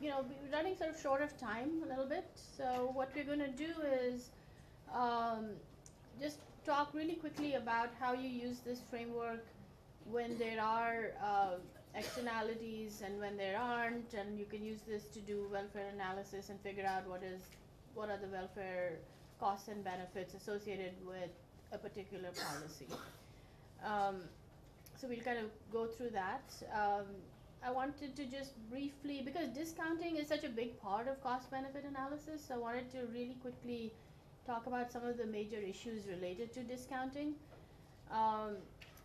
we're running sort of short of time a little bit. So what we're going to do is um, just talk really quickly about how you use this framework when there are externalities and when there aren't, and you can use this to do welfare analysis and figure out what are the welfare costs and benefits associated with a particular policy. Um, so we'll kind of go through that. I wanted to just briefly, because discounting is such a big part of cost benefit analysis, I wanted to really quickly talk about some of the major issues related to discounting, um,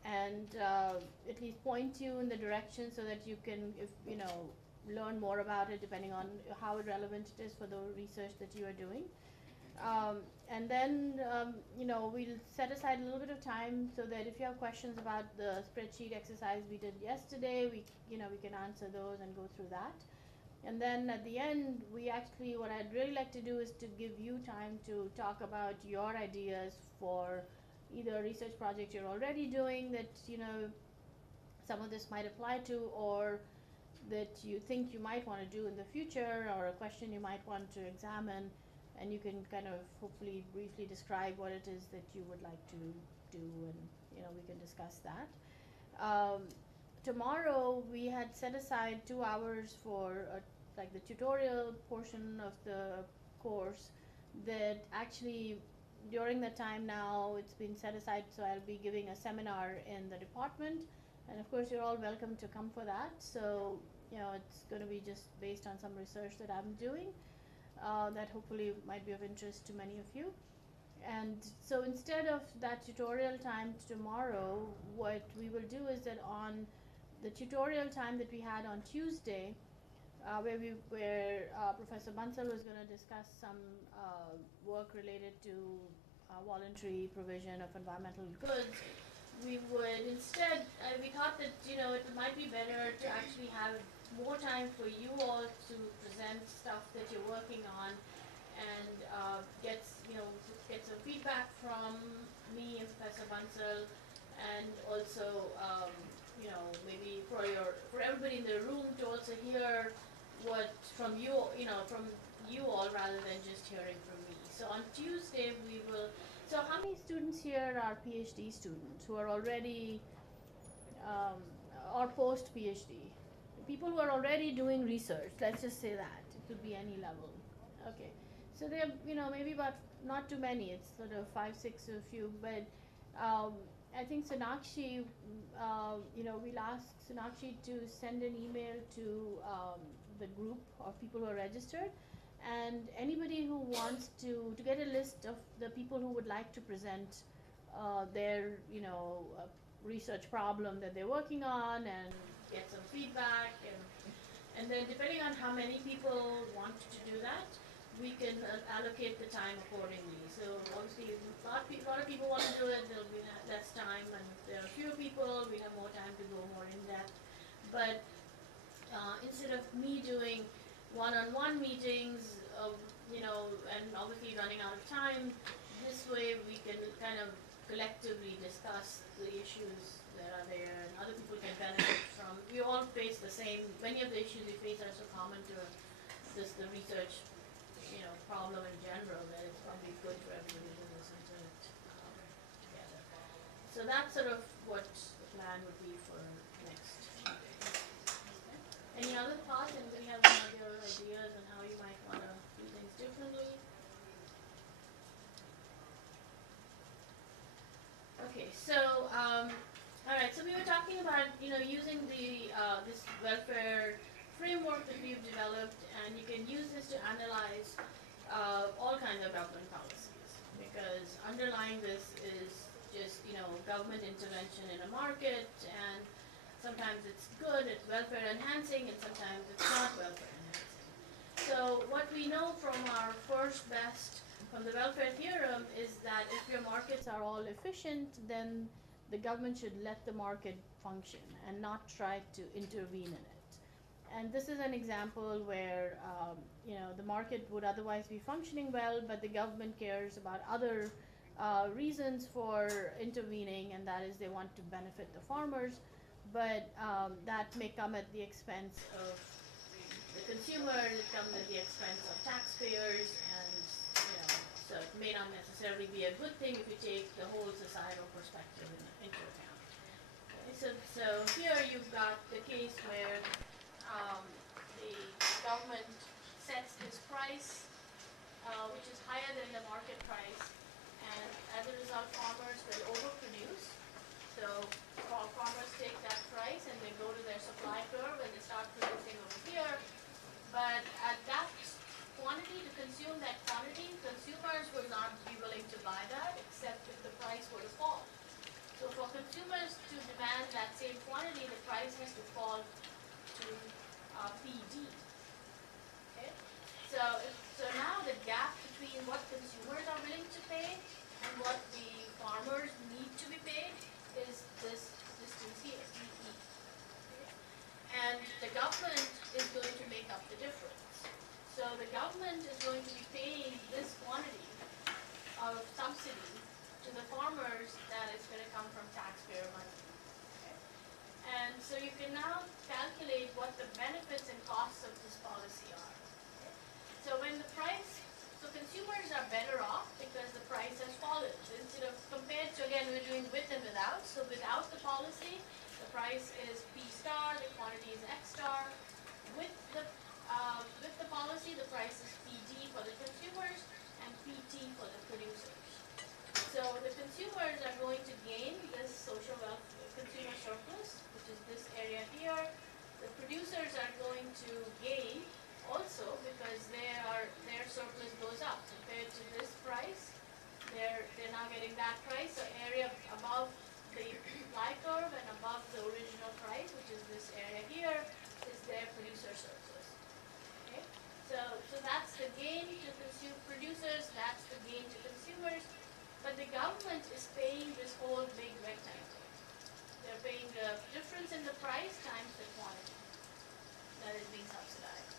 and at least point you in the direction so that you can, if learn more about it depending on how relevant it is for the research that you are doing. And then, we'll set aside a little bit of time so that if you have questions about the spreadsheet exercise we did yesterday, we can answer those and go through that. And then at the end, what I'd really like to do is to give you time to talk about your ideas for either a research project you're already doing that, some of this might apply to, or that you think you might want to do in the future, or a question you might want to examine, and you can kind of hopefully briefly describe what it is that you would like to do, and we can discuss that. Tomorrow we had set aside 2 hours for like the tutorial portion of the course, that actually during the time now it's been set aside, so I'll be giving a seminar in the department, and of course you're all welcome to come for that. So it's going to be just based on some research that I'm doing, that hopefully might be of interest to many of you. And so instead of that tutorial time tomorrow, what we will do is that on the tutorial time that we had on Tuesday, where Professor Bansal was going to discuss some work related to voluntary provision of environmental goods, we would instead, we thought that it might be better to actually have more time for you all to present stuff that you're working on, and get some feedback from me and Professor Bansal, and also maybe for everybody in the room to also hear what from you all, rather than just hearing from me. So on Tuesday we will. So how many students here are PhD students who are already or post PhD? People who are already doing research. Let's just say that it could be any level. Okay. So there are maybe about not too many. It's sort of 5, 6 of you, but I think Sonakshi, we'll ask Sonakshi to send an email to the group of people who are registered, and anybody who wants to get a list of the people who would like to present their research problem that they're working on, and get some feedback, and then depending on how many people want to do that, we can allocate the time accordingly. So obviously, a lot of people want to do it, there'll be less time, and if there are fewer people, we have more time to go more in depth. But instead of me doing one-on-one meetings, and obviously running out of time, this way we can kind of collectively discuss the issues that are there, and other people can benefit from. We all face the same. Many of the issues we face are so common to the research problem in general, that it's probably good for everybody to listen to it together. So that's sort of what the plan would be for next Tuesday. Any other thoughts? Anybody have any other ideas on how you might want to do things differently? Okay, so all right. So we were talking about using the this welfare framework that we've developed, and you can use this to analyze all kinds of government policies, because underlying this is just government intervention in a market, and sometimes it's good, it's welfare enhancing, and sometimes it's not welfare enhancing. So what we know from our first best from the welfare theorem is that if your markets are all efficient, then the government should let the market function and not try to intervene in it. And this is an example where the market would otherwise be functioning well, but the government cares about other reasons for intervening, and that is they want to benefit the farmers, but that may come at the expense of the consumers it comes at the expense of taxpayers, and so it may not necessarily be a good thing if you take the whole societal perspective into account. Okay, so here you've got the case where the government sets this price, which is higher than the market price, and as a result, farmers will overproduce. So farmers take that price and they go to their supply curve and they start producing over here. But at that quantity, to consume that quantity, consumers will not be willing to buy that except if the price were to fall. So for consumers to demand that same quantity, the price has to fall to PD. Okay? So now the gap between what consumers are willing to pay and what the farmers need to be paid is this distance here, DE. Okay? And the government is going to make up the difference. So the government is going to be paying this quantity of subsidy to the farmers that is going to come from taxpayer money. Okay? And so you can now calculate what the benefits and costs of this policy are. Okay? So when the price, so consumers are better off because the price has fallen. So instead of compared to, again, we're doing with and without. So without the policy, the price is P star, the quantity is X star. With the policy, the price is PD for the consumers and PT for the producers. So the consumers are going to gain this social welfare, consumer surplus, which is this area here. The producers are going to gain also because their surplus goes up compared to this price. They're now getting that price. So area above the supply curve and above the original price, which is this area here, is their producer surplus. Okay, so that's the gain to producers. That's the gain to consumers. But the government is paying this whole big rectangle. They're paying the difference in the price times the quantity that is being subsidized.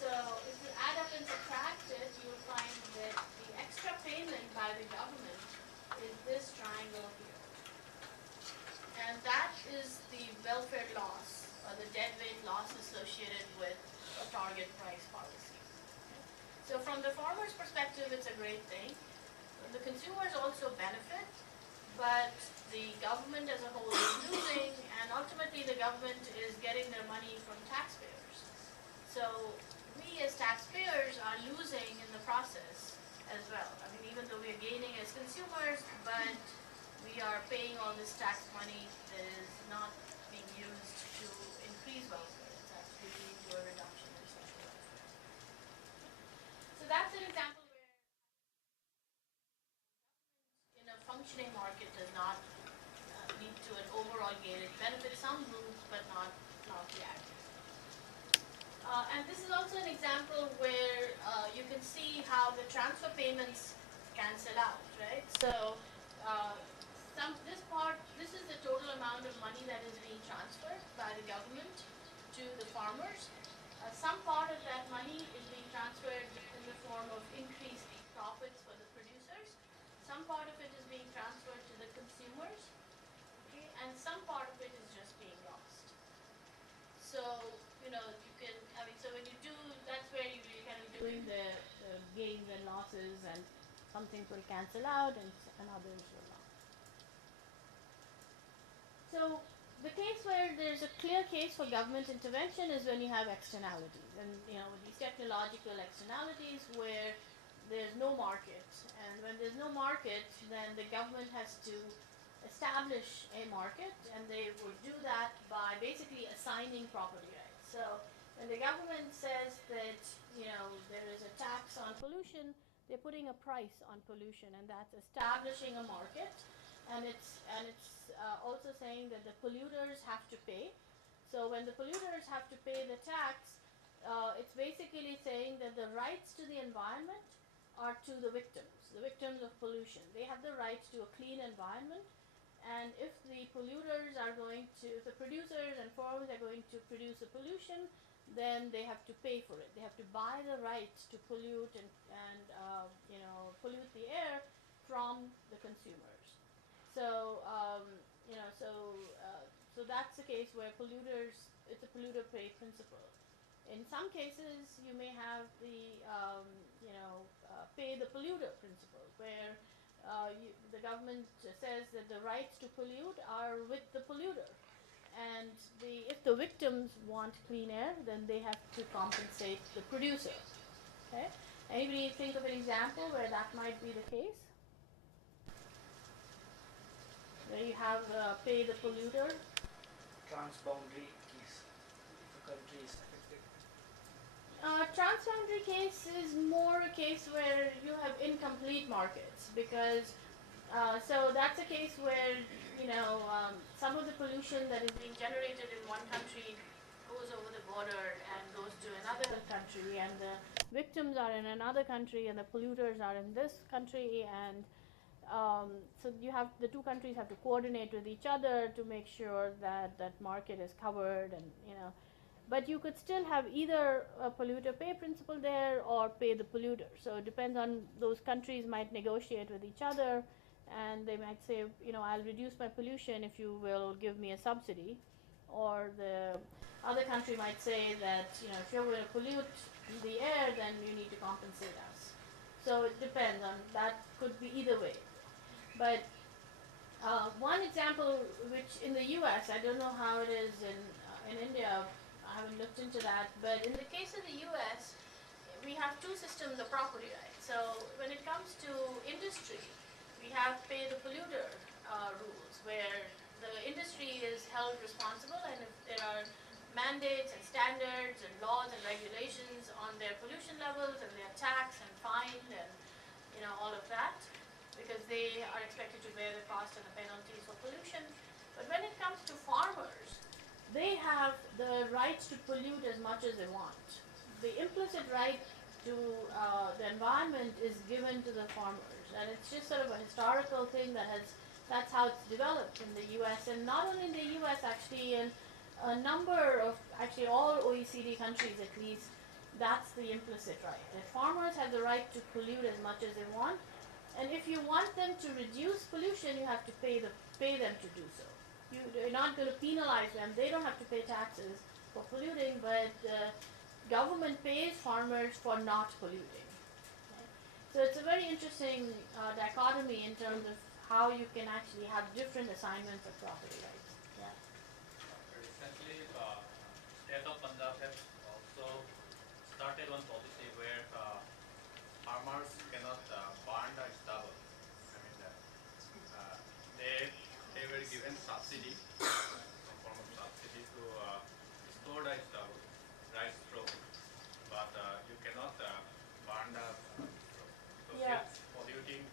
So if you add up and subtract it, you will find that the extra payment by the government is this triangle here. And that is the welfare loss, or the deadweight loss associated with a target price policy. Okay? So from the farmer's perspective, it's a great thing. The consumers also benefit, but the government as a whole is losing, and ultimately the government is getting their money from taxpayers. So we as taxpayers are losing in the process as well. I mean, even though we are gaining as consumers, but we are paying all this tax money that is not being used to increase welfare. It's actually leading to a reduction in social welfare. So that's an example where in a functioning market does not lead to an overall gain. It benefits some groups, but not the aggregate. And this is also an example where you can see how the transfer payments cancel out, right? So this is the total amount of money that is being transferred by the government to the farmers. Some part of that money is being transferred in the form of increased profits for the producers. Some part of it is being transferred to the consumers, okay, and some part of it is just being lost. So, you can, so when you do, that's where you really kind of doing the gains and losses, and some things will cancel out and others will not. So the case where there's a clear case for government intervention is when you have externalities, and these technological externalities where there's no market, and when there's no market, then the government has to establish a market, and they would do that by basically assigning property rights. So when the government says that there is a tax on pollution, they're putting a price on pollution, and that's establishing a market. And it's also saying that the polluters have to pay. So when the polluters have to pay the tax, it's basically saying that the rights to the environment are to the victims of pollution. They have the right to a clean environment, and if the polluters are going to, if the producers and farmers are going to produce a pollution, then they have to pay for it. They have to buy the right to pollute and pollute the air from the consumers. So so that's the case where polluters, it's a polluter pay principle. In some cases, you may have the pay the polluter principle, where the government says that the rights to pollute are with the polluter, and if the victims want clean air, then they have to compensate the producer. Okay? Anybody think of an example where that might be the case? Where you have pay the polluter? Transboundary case. The country is affected. Transboundary case is more a case where you have incomplete markets, because so that's a case where some of the pollution that is being generated in one country goes over the border and goes to another country, and the victims are in another country and the polluters are in this country, and so you have the two countries have to coordinate with each other to make sure that that market is covered, and but you could still have either a polluter pay principle there or pay the polluter. So it depends on, those countries might negotiate with each other, and they might say, I'll reduce my pollution if you will give me a subsidy, or the other country might say that if you're going to pollute the air, then you need to compensate us. So it depends on that. Could be either way. But one example, which in the U.S., I don't know how it is in India, I haven't looked into that, but in the case of the U.S., we have two systems of property rights. So when it comes to industry, we have pay the polluter rules, where the industry is held responsible, and if there are mandates and standards and laws and regulations on their pollution levels, and their tax and fined and all of that, because they are expected to bear the cost and the penalties for pollution. But when it comes to farmers, they have the rights to pollute as much as they want. The implicit right to the environment is given to the farmers, and it's just sort of a historical thing that's how it's developed in the U.S. And not only in the U.S., actually in a number of, actually all OECD countries at least, that's the implicit right, that farmers have the right to pollute as much as they want, and if you want them to reduce pollution, you have to pay them to do so. You're not going to penalize them. They don't have to pay taxes for polluting, but government pays farmers for not polluting. Okay? So it's a very interesting dichotomy in terms of how you can actually have different assignments of property rights. Yeah. Recently, state of Punjab has also started one policy where farmers cannot burn the stubble. I mean, they were given subsidy, some form of subsidy to store the stubble, rice straw, but you cannot burn the straw because it's polluting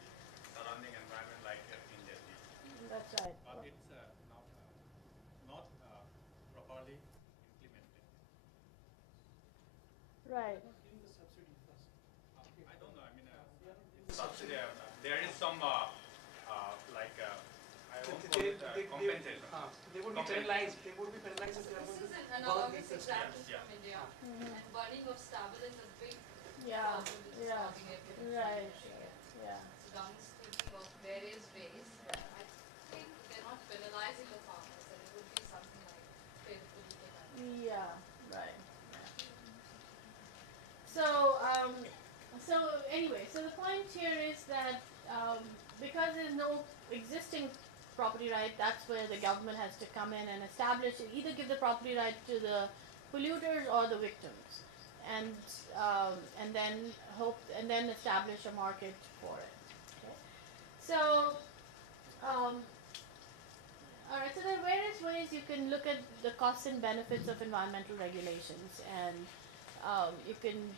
surrounding environment like in Delhi. That's right. But it's not properly implemented. Right. Giving the subsidy first. I don't know. I mean, subsidy. There is some I won't call it compensation. They would be penalized. They would be penalized if they are This going is to an burn analogous these example Yeah. from India. Mhm. And burning of stubble is a big Yeah. problem which is Yeah. causing everything. Right. Yeah. So government's thinking of various ways. I think they're not penalizing the farmers, and it would be something like pay the polluter kind. Yeah. Right. So anyway, so the point here is that because there's no existing property right, that's where the government has to come in and establish, either give the property right to the polluters or the victims, and then establish a market for it. Okay? So all right, so there are various ways you can look at the costs and benefits of environmental regulations, and you can,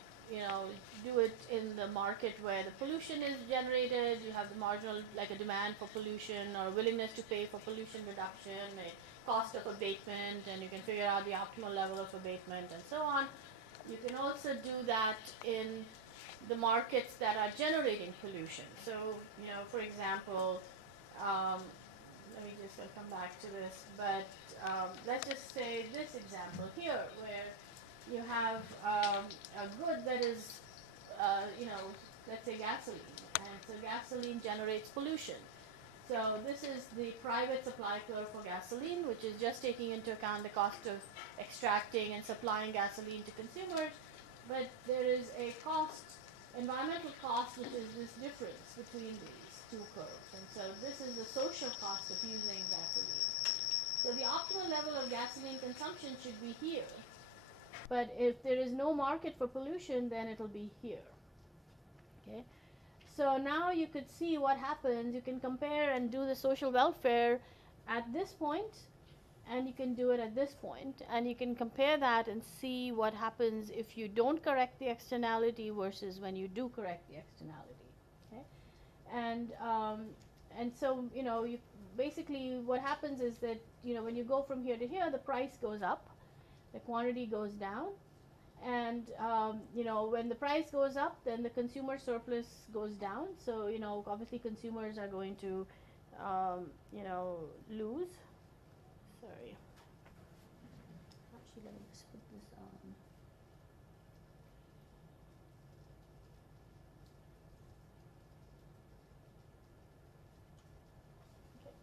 do it in the market where the pollution is generated. You have the marginal, like a demand for pollution or a willingness to pay for pollution reduction, a cost of abatement, and you can figure out the optimal level of abatement and so on. You can also do that in the markets that are generating pollution. So, for example, let me just come back to this, but let's just say this example here, where you have a good that is, let's say gasoline, and so gasoline generates pollution. So this is the private supply curve for gasoline, which is just taking into account the cost of extracting and supplying gasoline to consumers. But there is a cost, environmental cost, which is this difference between these two curves. And so this is the social cost of using gasoline. So the optimal level of gasoline consumption should be here. But if there is no market for pollution, then it'll be here. Okay. So now you could see what happens. You can compare and do the social welfare at this point, and you can do it at this point, and you can compare that and see what happens if you don't correct the externality versus when you do correct the externality. Okay, and so you basically what happens is that when you go from here to here, the price goes up, the quantity goes down. And when the price goes up, then the consumer surplus goes down. So obviously consumers are going to lose. Sorry. Actually, let me just put this on. Okay.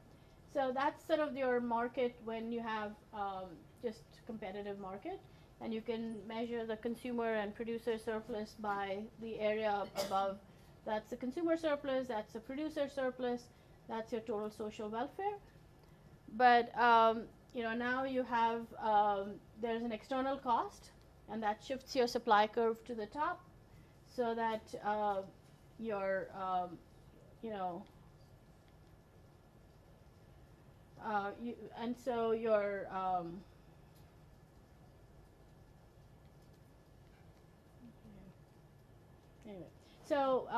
So that's sort of your market when you have just competitive market. And you can measure the consumer and producer surplus by the area above. That's the consumer surplus, that's the producer surplus, that's your total social welfare. But now you have there's an external cost, and that shifts your supply curve to the top, so that your and so your anyway, so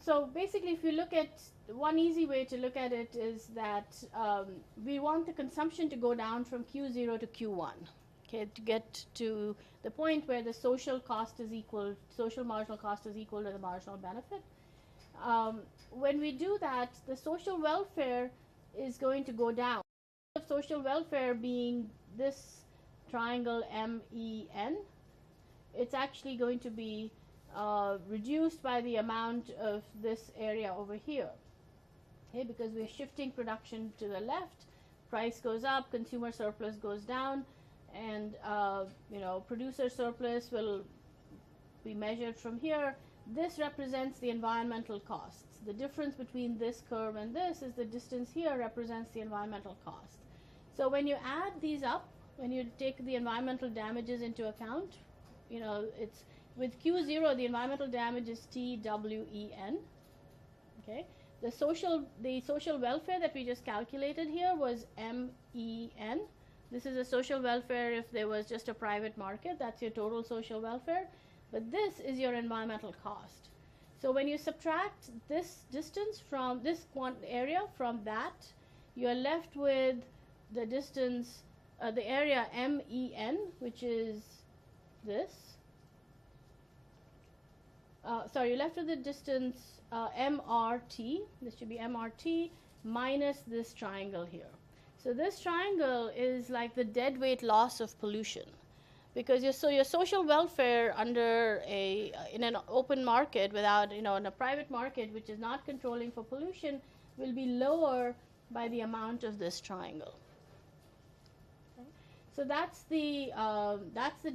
so basically, if you look at one easy way to look at it is that we want the consumption to go down from Q0 to Q1, okay, to get to the point where the social cost is equal, social marginal cost is equal to the marginal benefit. When we do that, the social welfare is going to go down. Social welfare being this triangle MEN, it's actually going to be reduced by the amount of this area over here, okay, because we're shifting production to the left, price goes up, consumer surplus goes down, and producer surplus will be measured from here. This represents the environmental costs. The difference between this curve and this is the distance here represents the environmental cost. So when you add these up, when you take the environmental damages into account, it's with Q0 the environmental damage is TWEN. Okay, the social welfare that we just calculated here was MEN. This is a social welfare if there was just a private market. That's your total social welfare. But this is your environmental cost. So when you subtract this distance from this area from that, you are left with the distance, the area MEN, which is this. You're left with the distance MRT. This should be MRT minus this triangle here. So this triangle is like the dead weight loss of pollution, because your social welfare under in an open market without in a private market which is not controlling for pollution will be lower by the amount of this triangle. Okay. So that's the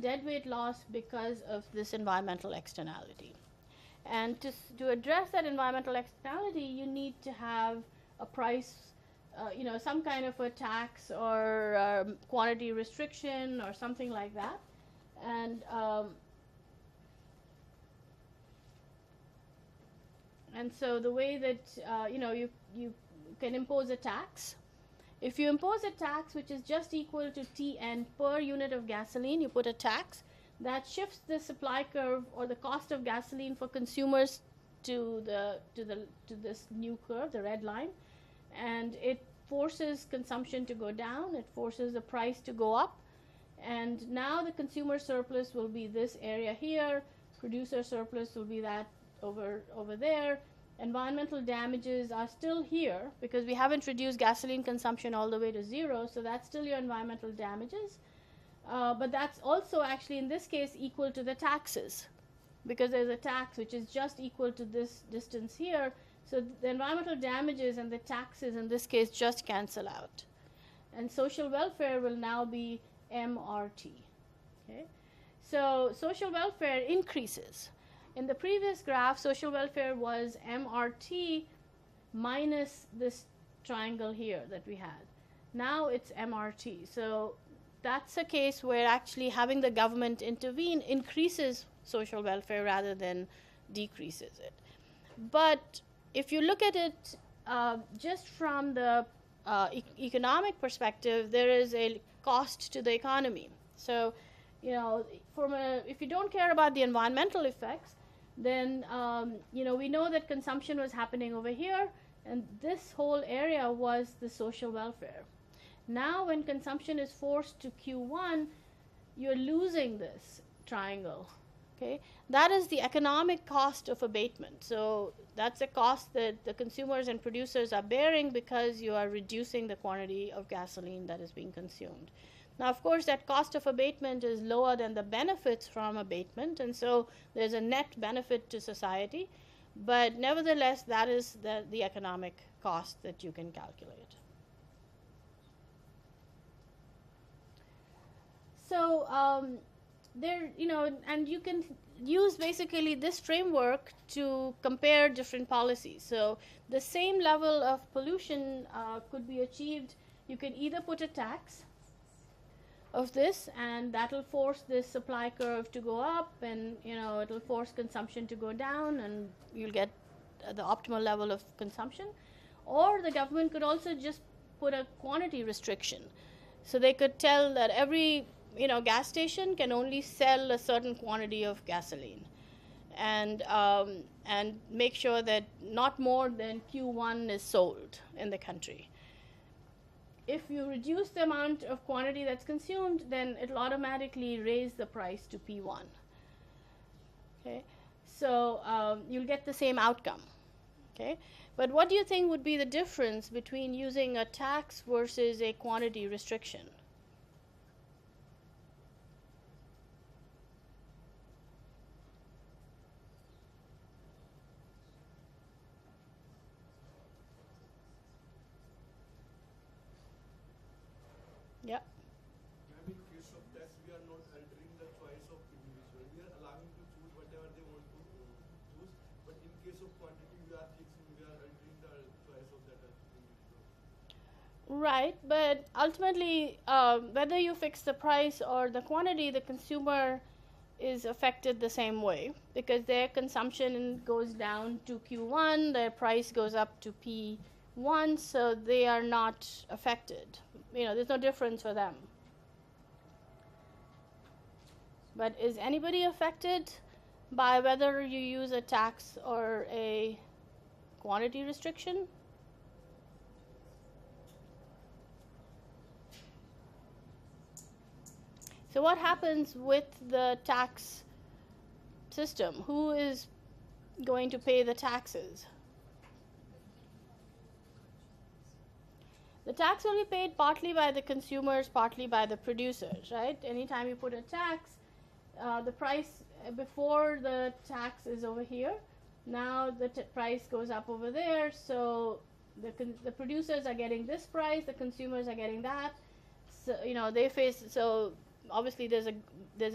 dead weight loss because of this environmental externality. And to address that environmental externality, you need to have a price, some kind of a tax or quantity restriction or something like that. And so the way that you can impose a tax, if you impose a tax which is just equal to TN per unit of gasoline, you put a tax that shifts the supply curve or the cost of gasoline for consumers to this new curve, the red line, and it forces consumption to go down, it forces the price to go up, and now the consumer surplus will be this area here, producer surplus will be that over there. Environmental damages are still here because we haven't reduced gasoline consumption all the way to 0, so that's still your environmental damages. But that's also actually in this case equal to the taxes. because there's a tax which is just equal to this distance here. So the environmental damages and the taxes in this case just cancel out. And social welfare will now be MRT. Okay? So social welfare increases. In the previous graph, social welfare was MRT minus this triangle here that we had. Now it's MRT. So that's a case where actually having the government intervene increases social welfare rather than decreases it. But if you look at it just from the economic perspective, there is a cost to the economy. So, you know, if you don't care about the environmental effects, then, you know, we know that consumption was happening over here, and this whole area was the social welfare. Now, when consumption is forced to Q1, you're losing this triangle. Okay, that is the economic cost of abatement. So that's a cost that the consumers and producers are bearing because you are reducing the quantity of gasoline that is being consumed. Now, of course, that cost of abatement is lower than the benefits from abatement, and so there's a net benefit to society. But nevertheless, that is the economic cost that you can calculate. So there, you know, and you can use basically this framework to compare different policies. So the same level of pollution could be achieved. You can either put a tax of this, and that will force this supply curve to go up, and, you know, it will force consumption to go down, and you'll get the optimal level of consumption. Or the government could also just put a quantity restriction. So they could tell that every, you know, gas station can only sell a certain quantity of gasoline, and make sure that not more than Q1 is sold in the country. If you reduce the amount of quantity that's consumed, then it'll automatically raise the price to P1. Okay, so you'll get the same outcome. Okay, but what do you think would be the difference between using a tax versus a quantity restriction? Yeah. In case of tax, we are not altering the choice of individual. We are allowing to choose whatever they want to choose. But in case of quantity, we are fixing, we are altering the choice of that individual. Right, but ultimately, whether you fix the price or the quantity, the consumer is affected the same way, because their consumption goes down to Q1, their price goes up to P1, so they are not affected. You know, there's no difference for them. But is anybody affected by whether you use a tax or a quantity restriction? So what happens with the tax system? Who is going to pay the taxes? The tax will be paid partly by the consumers, partly by the producers, right? Anytime you put a tax, the price before the tax is over here. Now the price goes up over there, so the producers are getting this price, the consumers are getting that. So, you know, they face, so obviously there's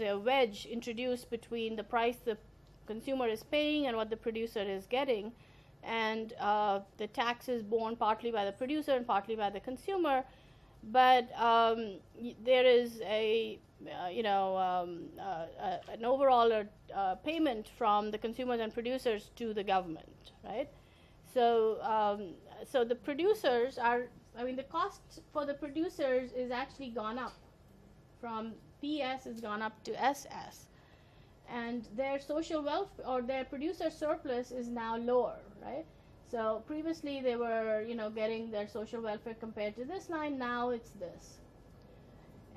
a wedge introduced between the price the consumer is paying and what the producer is getting, and the tax is borne partly by the producer and partly by the consumer, but there is an overall payment from the consumers and producers to the government, right? So so the producers are, the cost for the producers is actually gone up from PS has gone up to SS, and their social welfare or their producer surplus is now lower, right? So previously they were, getting their social welfare compared to this line. Now it's this,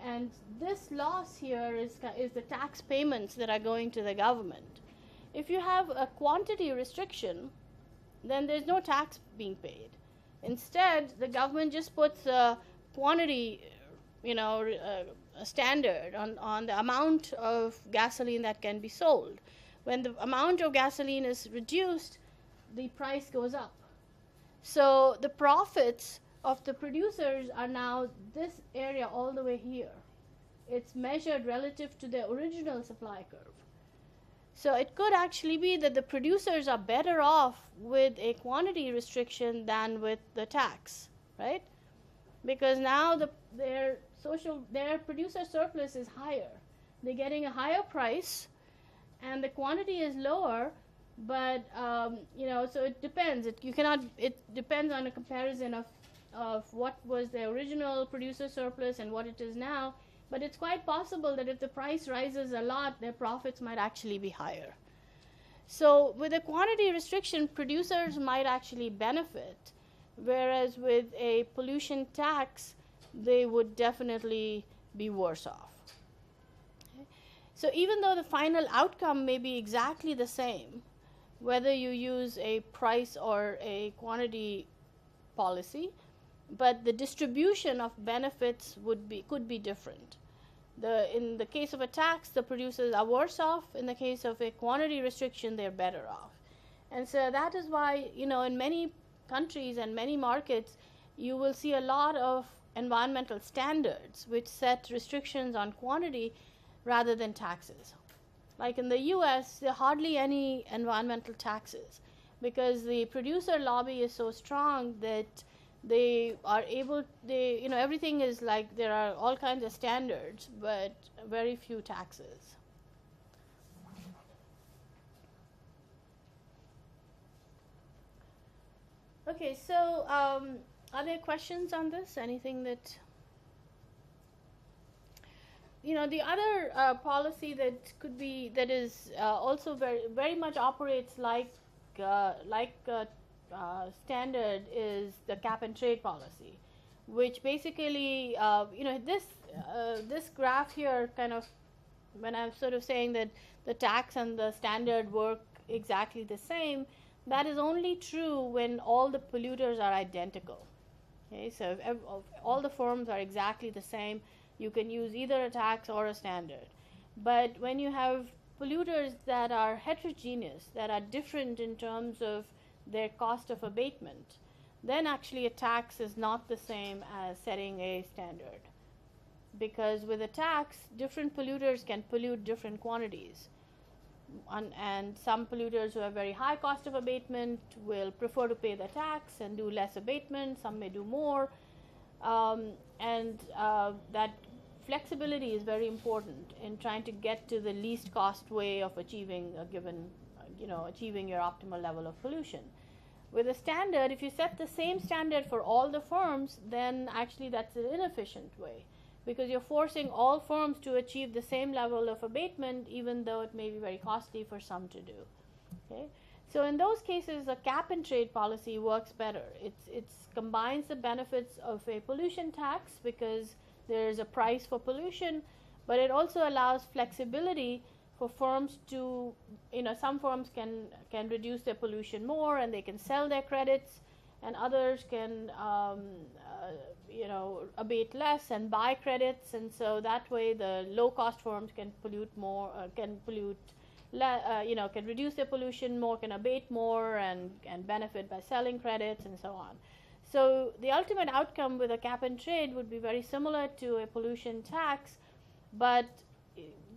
and this loss here is the tax payments that are going to the government. If you have a quantity restriction, then there's no tax being paid. Instead, the government just puts a quantity, a standard on the amount of gasoline that can be sold. when the amount of gasoline is reduced, the price goes up. So the profits of the producers are now this area all the way here. It's measured relative to the original supply curve. So it could actually be that the producers are better off with a quantity restriction than with the tax, right? Because now their producer surplus is higher. They're getting a higher price, and the quantity is lower. But so it depends. It depends on a comparison of what was the original producer surplus and what it is now. But it's quite possible that if the price rises a lot, their profits might actually be higher. So with a quantity restriction, producers might actually benefit, whereas with a pollution tax, they would definitely be worse off. Okay? So even though the final outcome may be exactly the same, whether you use a price or a quantity policy, but the distribution of benefits could be different. In the case of a tax, the producers are worse off. In the case of a quantity restriction, they're better off. And so that is why, in many countries and many markets, you will see a lot of environmental standards which set restrictions on quantity rather than taxes. Like in the US, there are hardly any environmental taxes because the producer lobby is so strong that they are able, everything is like there are all kinds of standards, but very few taxes. Okay, so are there questions on this? Anything that, the other policy that could be, that is also very, very much operates like standard is the cap and trade policy, which basically, this graph here kind of, when I'm sort of saying that the tax and the standard work exactly the same, that is only true when all the polluters are identical. Okay, so if all the firms are exactly the same, you can use either a tax or a standard. But when you have polluters that are heterogeneous, that are different in terms of their cost of abatement, then actually a tax is not the same as setting a standard. Because with a tax, different polluters can pollute different quantities. And some polluters who have very high cost of abatement will prefer to pay the tax and do less abatement. Some may do more. That flexibility is very important in trying to get to the least cost way of achieving a given, achieving your optimal level of pollution. With a standard, if you set the same standard for all the firms, then actually that's an inefficient way, because you're forcing all firms to achieve the same level of abatement, even though it may be very costly for some to do. Okay? So in those cases, a cap and trade policy works better. It combines the benefits of a pollution tax because there is a price for pollution, but it also allows flexibility for firms to, some firms can reduce their pollution more and they can sell their credits, and others can abate less and buy credits, and so that way the low cost firms can pollute more, can reduce their pollution more, can abate more, and benefit by selling credits and so on. So the ultimate outcome with a cap and trade would be very similar to a pollution tax, but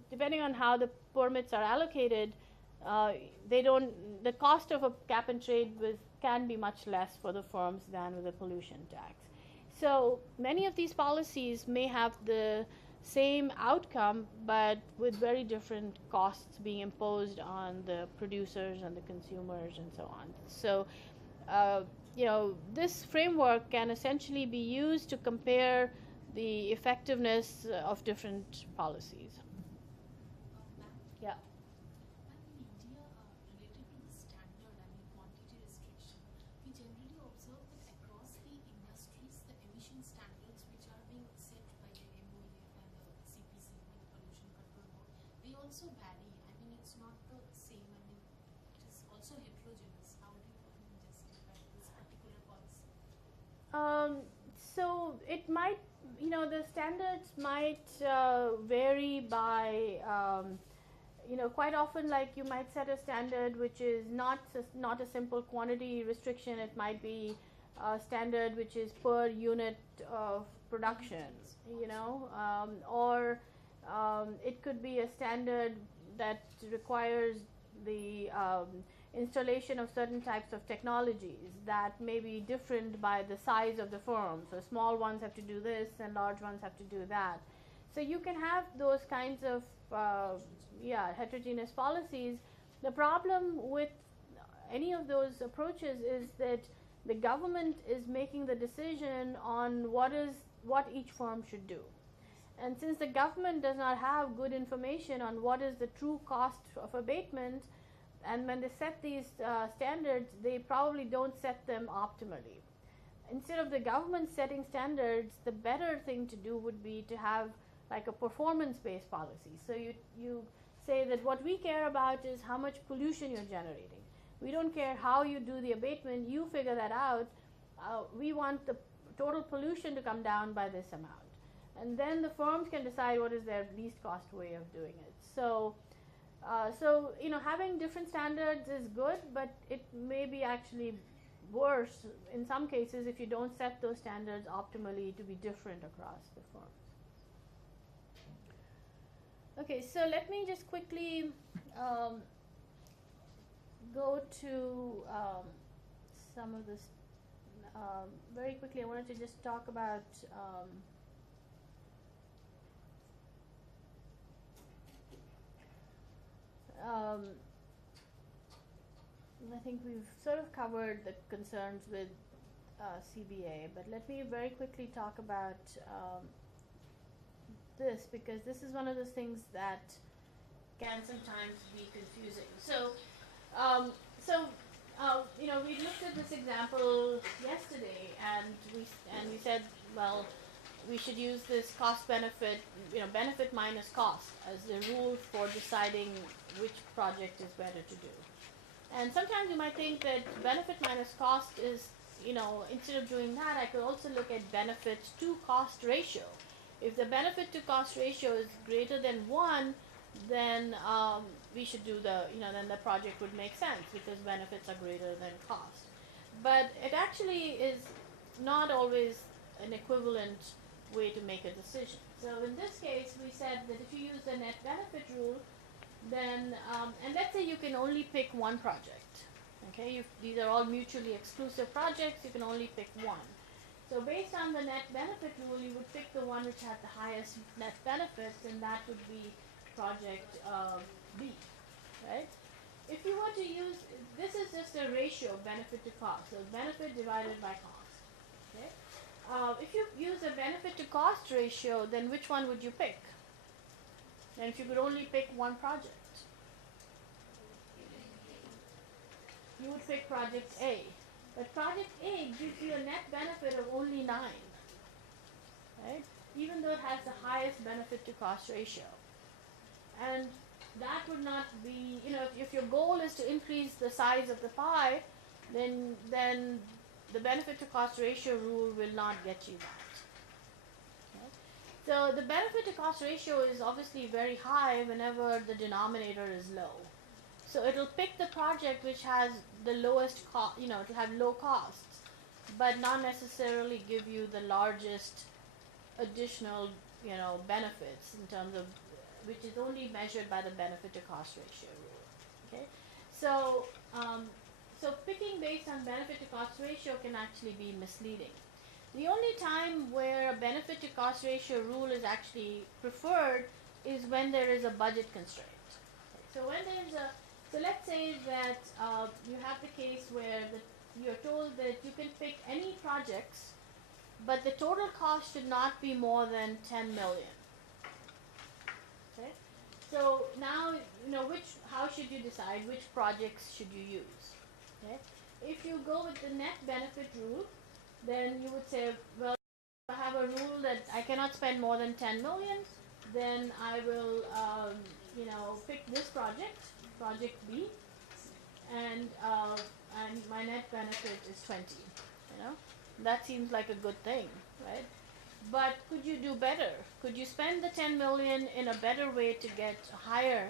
depending on how the permits are allocated, the cost of a cap and trade can be much less for the firms than with a pollution tax. So many of these policies may have the same outcome, but with very different costs being imposed on the producers and the consumers and so on. So, this framework can essentially be used to compare the effectiveness of different policies. Yeah. In India, related to the standard, quantity restriction, we generally observe that across the industries, the emission standards which are being set by the MOEF and the CPC, the Pollution Control Board, they also vary. It's not the same. It is also heterogeneous. How do you justify this particular policy? So it might, the standards might vary by, quite often, like, you might set a standard which is not a simple quantity restriction. It might be a standard which is per unit of production, or it could be a standard that requires the installation of certain types of technologies that may be different by the size of the firm. So small ones have to do this and large ones have to do that. So you can have those kinds of heterogeneous policies. The problem with any of those approaches is that the government is making the decision on what each firm should do. And since the government does not have good information on what is the true cost of abatement, and when they set these standards, they probably don't set them optimally. Instead of the government setting standards, the better thing to do would be to have like a performance-based policy. So you say that what we care about is how much pollution you're generating. We don't care how you do the abatement. You figure that out. We want the total pollution to come down by this amount. And then the firms can decide what is their least cost way of doing it. So having different standards is good, but it may be actually worse in some cases if you don't set those standards optimally to be different across the firms. Okay, so let me just quickly go to some of this very quickly. I wanted to just talk about I think we've sort of covered the concerns with CBA, but let me very quickly talk about this, because this is one of those things that can sometimes be confusing. So we looked at this example yesterday, and we said, well, we should use this cost benefit, benefit minus cost as the rule for deciding which project is better to do. And sometimes you might think that benefit minus cost is, instead of doing that, I could also look at benefit to cost ratio. If the benefit to cost ratio is greater than 1, then we should do then the project would make sense because benefits are greater than cost. But it actually is not always an equivalent way to make a decision. So in this case, we said that if you use the net benefit rule, then, and let's say you can only pick one project, okay? These are all mutually exclusive projects, you can only pick one. So based on the net benefit rule, you would pick the one which had the highest net benefits, and that would be project B, right? If you were to use, this is just a ratio of benefit to cost, so benefit divided by cost, okay? If you use a benefit to cost ratio, then which one would you pick? And if you could only pick one project, you would pick project A. But project A gives you a net benefit of only 9, right? Even though it has the highest benefit to cost ratio. And that would not be, if your goal is to increase the size of the pie, then the benefit to cost ratio rule will not get you that. So the benefit to cost ratio is obviously very high whenever the denominator is low. So it'll pick the project which has the lowest cost, to have low costs, but not necessarily give you the largest additional, benefits in terms of, which is only measured by the benefit to cost ratio rule. Okay, so picking based on benefit to cost ratio can actually be misleading. The only time where a benefit to cost ratio rule is actually preferred is when there is a budget constraint. So when there's so let's say that you have the case where you're told that you can pick any projects, but the total cost should not be more than 10 million. Okay, so now how should you decide which projects should you use? Okay, if you go with the net benefit rule, then you would say, well, if I have a rule that I cannot spend more than 10 million, then I will, pick this project B, and my net benefit is 20. That seems like a good thing, right? But could you do better? Could you spend the 10 million in a better way to get a higher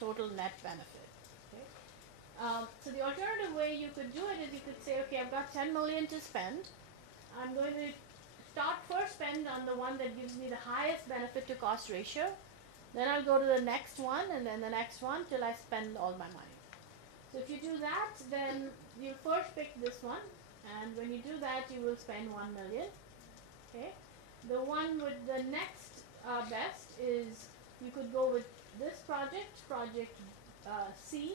total net benefit. Okay? So the alternative way you could do it is you could say, okay, I've got 10 million to spend. I'm going to first spend on the one that gives me the highest benefit to cost ratio. Then I'll go to the next one and then the next one till I spend all my money. So if you do that, then you first pick this one, and when you do that, you will spend 1 million. Okay. The one with the next best is you could go with this project, project C,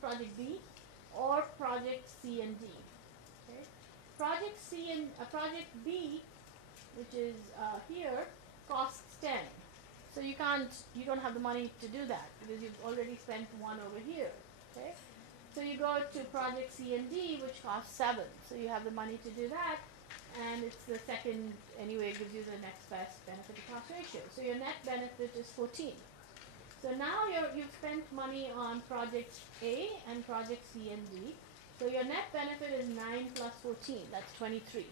project B, or project C and D. Okay. Project C and project B, which is here, costs 10. So you don't have the money to do that because you've already spent one over here. Okay. So you go to project C and D, which costs 7. So you have the money to do that, and it's the second anyway. It gives you the next best benefit to cost ratio. So your net benefit is 14. So now you've spent money on project A and project C and D. So your net benefit is 9 plus 14. That's 23. Okay.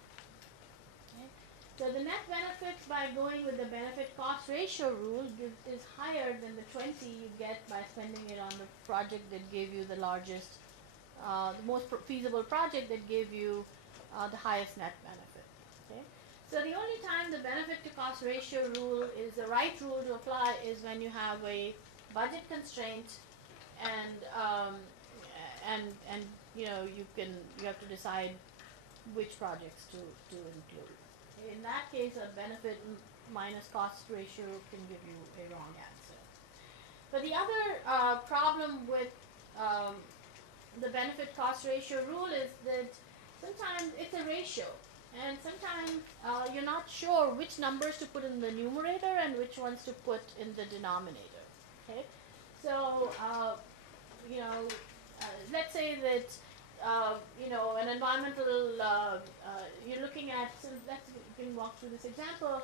So the net benefit by going with the benefit cost ratio rule is higher than the 20 you get by spending it on the project that gave you the largest, the most feasible project that gave you the highest net benefit. Okay. So the only time the benefit to cost ratio rule is the right rule to apply is when you have a budget constraint and you know you have to decide which projects to include. In that case, a benefit minus cost ratio can give you a wrong answer. But the other problem with the benefit cost ratio rule is that sometimes it's a ratio, and sometimes you're not sure which numbers to put in the numerator and which ones to put in the denominator. Okay, so you know, let's say that you know, an environmental, you're looking at, so we can walk through this example.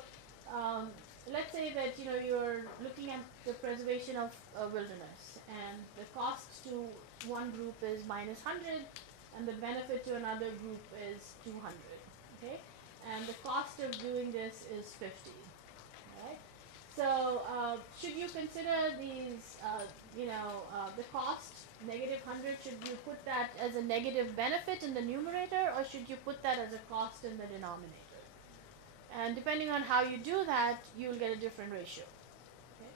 Let's say that, you know, you're looking at the preservation of a wilderness, and the cost to one group is minus 100, and the benefit to another group is 200, okay? And the cost of doing this is 50, right? So, should you consider these, you know, the cost, negative 100, should you put that as a negative benefit in the numerator, or should you put that as a cost in the denominator? And depending on how you do that, you'll get a different ratio. Okay?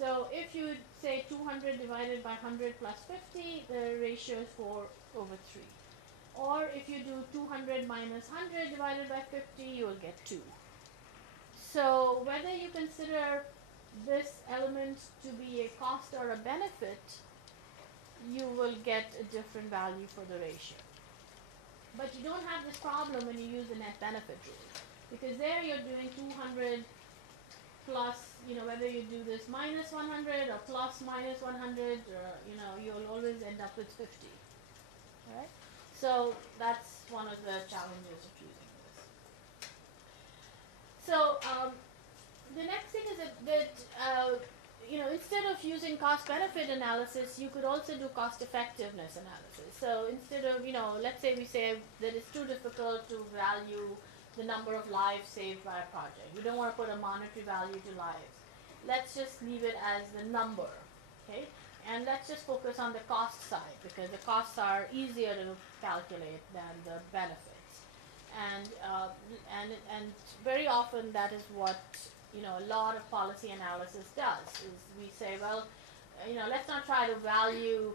So if you say 200 divided by 100 plus 50, the ratio is 4 over 3. Or if you do 200 minus 100 divided by 50, you will get 2. So whether you consider this element to be a cost or a benefit, you will get a different value for the ratio. But you don't have this problem when you use the net benefit rule, because there you're doing 200 plus, you know, whether you do this minus 100 or plus minus 100, or, you know, you'll always end up with 50. Right? So that's one of the challenges of using this. So the next thing is that you know, instead of using cost-benefit analysis, you could also do cost-effectiveness analysis. So instead of, you know, let's say we say that it's too difficult to value the number of lives saved by a project. We don't want to put a monetary value to lives. Let's just leave it as the number, okay? And let's just focus on the cost side, because the costs are easier to calculate than the benefits. And very often that is what, you know, a lot of policy analysis does, is we say, well, you know, let's not try to value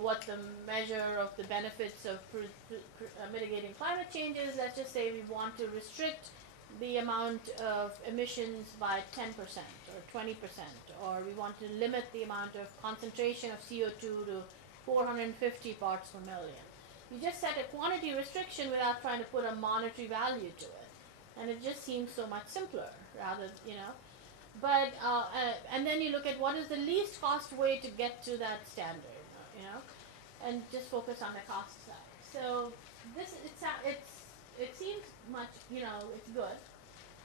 what the measure of the benefits of mitigating climate change is. Let's just say we want to restrict the amount of emissions by 10% or 20%, or we want to limit the amount of concentration of CO2 to 450 parts per million. You just set a quantity restriction without trying to put a monetary value to it. And it just seems so much simpler, rather, you know. But, and then you look at what is the least cost way to get to that standard, you know, and just focus on the cost side. So this, it seems much, you know, it's good.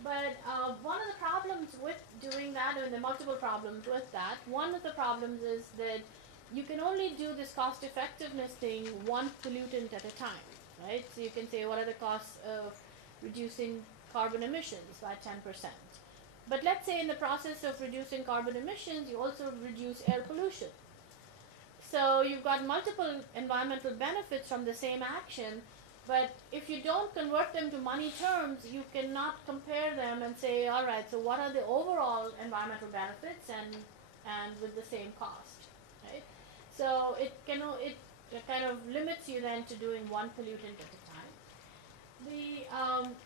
But one of the problems with doing that, and there are multiple problems with that, one of the problems is that you can only do this cost effectiveness thing one pollutant at a time, right? So you can say, what are the costs of reducing carbon emissions by 10%? But let's say in the process of reducing carbon emissions, you also reduce air pollution. So you've got multiple environmental benefits from the same action, but if you don't convert them to money terms, you cannot compare them and say, all right, so what are the overall environmental benefits and with the same cost, right? So it kind of limits you then to doing one pollutant at a time.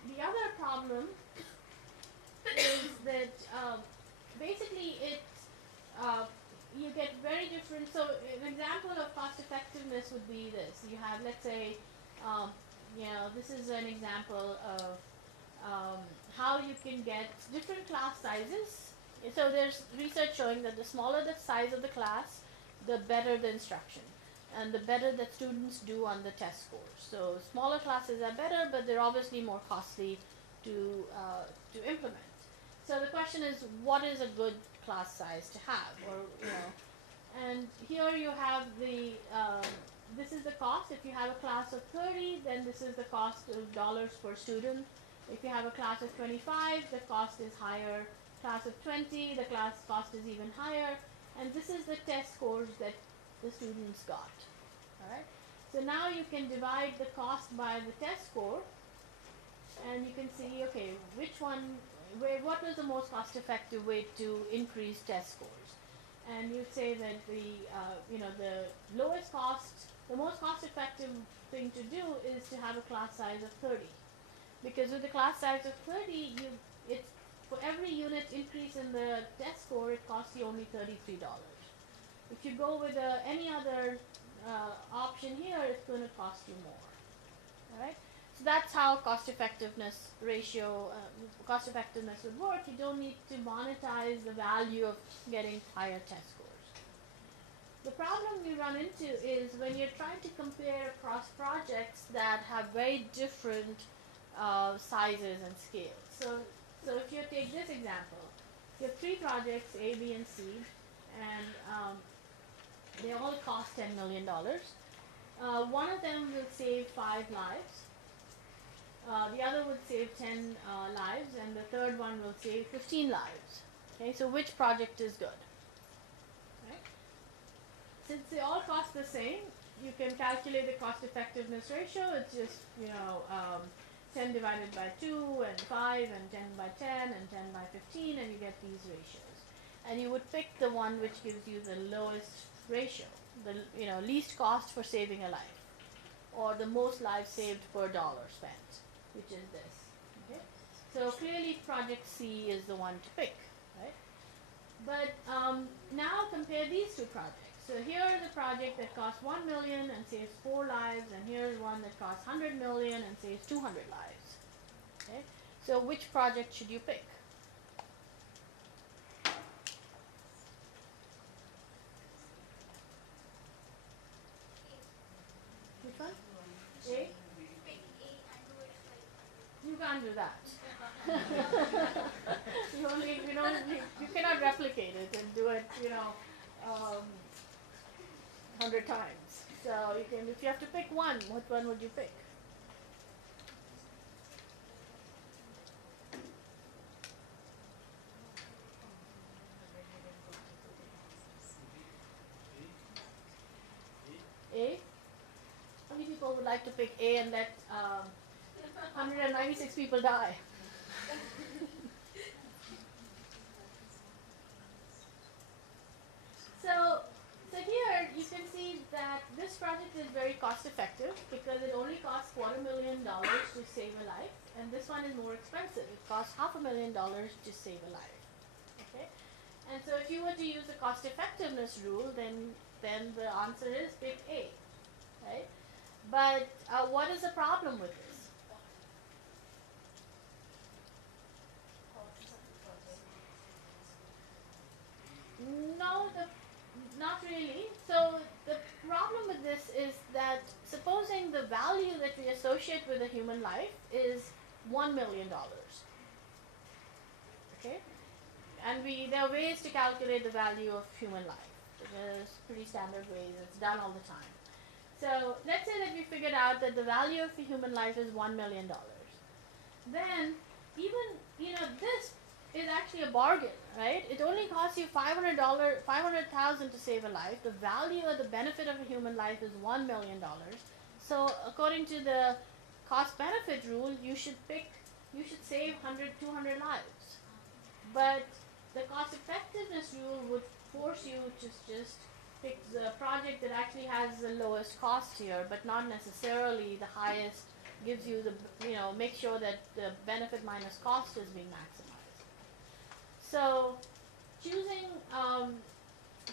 The other problem is that basically you get very different. So an example of cost effectiveness would be this. You have, let's say, this is an example of how you can get different class sizes. So there's research showing that the smaller the size of the class, the better the instruction and the better that students do on the test scores. So smaller classes are better, but they're obviously more costly to implement. So the question is, what is a good class size to have, and here you have this is the cost. If you have a class of 30, then this is the cost of dollars per student. If you have a class of 25, the cost is higher. Class of 20, the class cost is even higher, and this is the test scores that the students got. All right. So now you can divide the cost by the test score, and you can see, okay, what was the most cost-effective way to increase test scores? And you'd say that the lowest cost, the most cost-effective thing to do is to have a class size of 30, because with the class size of 30, it's for every unit increase in the test score, it costs you only $33. If you go with any other option here, it's going to cost you more. All right. So that's how cost effectiveness would work. You don't need to monetize the value of getting higher test scores. The problem you run into is when you're trying to compare across projects that have very different sizes and scales. So if you take this example, you have 3 projects, A, B, and C, and they all cost $10 million. One of them will save 5 lives. The other would save 10 lives, and the third one will save 15 lives. Okay, so which project is good? Okay. Since they all cost the same, you can calculate the cost effectiveness ratio. It's just 10 divided by 2 and 5 and 10 by 10 and 10 by 15, and you get these ratios. And you would pick the one which gives you the lowest ratio, the least cost for saving a life, or the most lives saved per dollar spent, which is this. Okay? So clearly project C is the one to pick, right? But now compare these 2 projects. So here is a project that costs $1 million and saves 4 lives, and here's one that costs $100 million and saves 200 lives. Okay? So which project should you pick? Which one? A? You can't do that. You cannot replicate it and do it, 100 times. So if you have to pick one, what one would you pick? A? How many people would like to pick A and let 196 people die? So here you can see that this project is very cost effective because it only costs $250,000 to save a life, and this one is more expensive. It costs $500,000 to save a life. Okay, and so if you were to use the cost effectiveness rule, then the answer is pick A, right? But what is the problem with this? No, not really. So the problem with this is that supposing the value that we associate with a human life is $1 million. Okay? And there are ways to calculate the value of human life. There's pretty standard ways. It's done all the time. So let's say that we figured out that the value of the human life is $1 million. Then even, this is actually a bargain, right? It only costs you $500,000 to save a life. The value or the benefit of a human life is $1 million. So according to the cost benefit rule, you should save 100, 200 lives. But the cost effectiveness rule would force you to just pick the project that actually has the lowest cost here, but not necessarily the highest, gives you the, make sure that the benefit minus cost is being maximized. So choosing,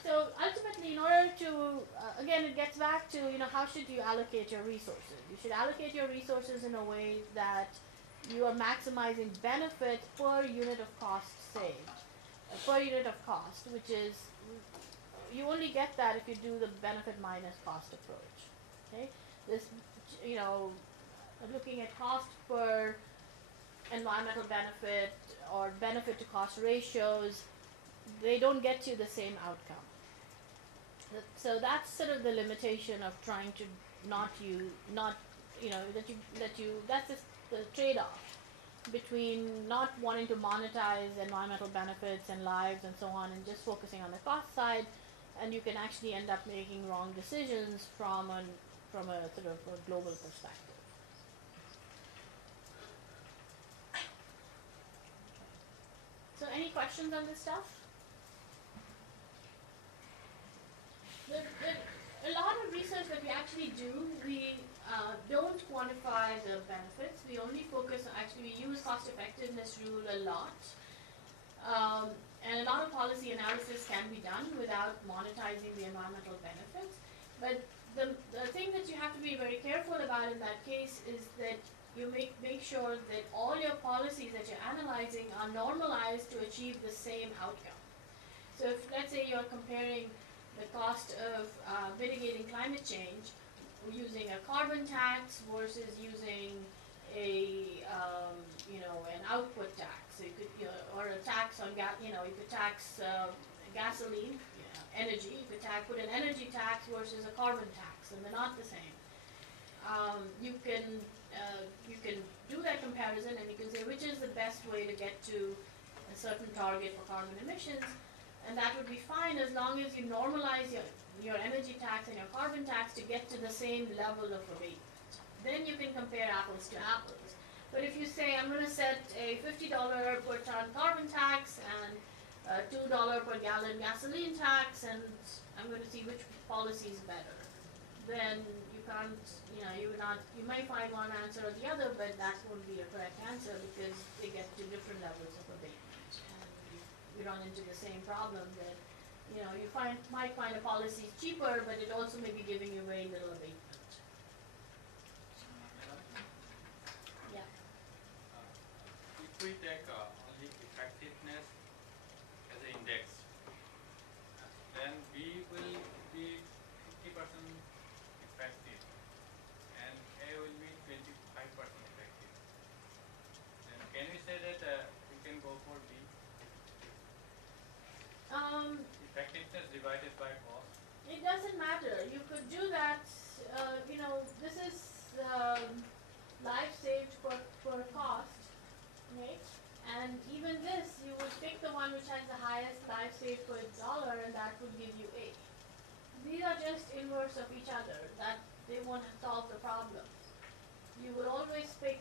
so ultimately in order to, again it gets back to, how should you allocate your resources? You should allocate your resources in a way that you are maximizing benefit per unit of cost saved, per unit of cost, which is, you only get that if you do the benefit minus cost approach. Okay, this, looking at cost per environmental benefit or benefit to cost ratios, they don't get you the same outcome. So that's sort of the limitation of trying to that's just the trade-off between not wanting to monetize environmental benefits and lives and so on and just focusing on the cost side, and you can actually end up making wrong decisions from a sort of a global perspective. So any questions on this stuff? A lot of research that we actually do, we don't quantify the benefits. We only focus, we use cost effectiveness rule a lot. And a lot of policy analysis can be done without monetizing the environmental benefits. But the thing that you have to be very careful about in that case is that you make sure that all your policies that you're analyzing are normalized to achieve the same outcome. So if, let's say, you're comparing the cost of mitigating climate change using a carbon tax versus using an output tax. So you could, or a tax on you could tax gasoline, energy. You could put an energy tax versus a carbon tax, and they're not the same. You can do that comparison, and you can say which is the best way to get to a certain target for carbon emissions, and that would be fine as long as you normalize your energy tax and your carbon tax to get to the same level of abatement. Then you can compare apples to apples. But if you say, I'm going to set a $50 per ton carbon tax and a $2 per gallon gasoline tax, and I'm going to see which policy is better, then you can't, you may find one answer or the other, but that won't be a correct answer because they get to different levels of abatement. And you run into the same problem that, you might find a policy cheaper, but it also may be giving you very little abatement. Yeah. If we take only effectiveness as an index, then we will be 50% effective and A will be 25% effective. Then can we say that we can go for B? Effectiveness divided by cost? It doesn't matter. You could do that, this is life saved per cost, right? And even this, you would pick the one which has the highest life saved per dollar, and that would give you A. These are just inverse of each other, that they won't solve the problem. You would always pick,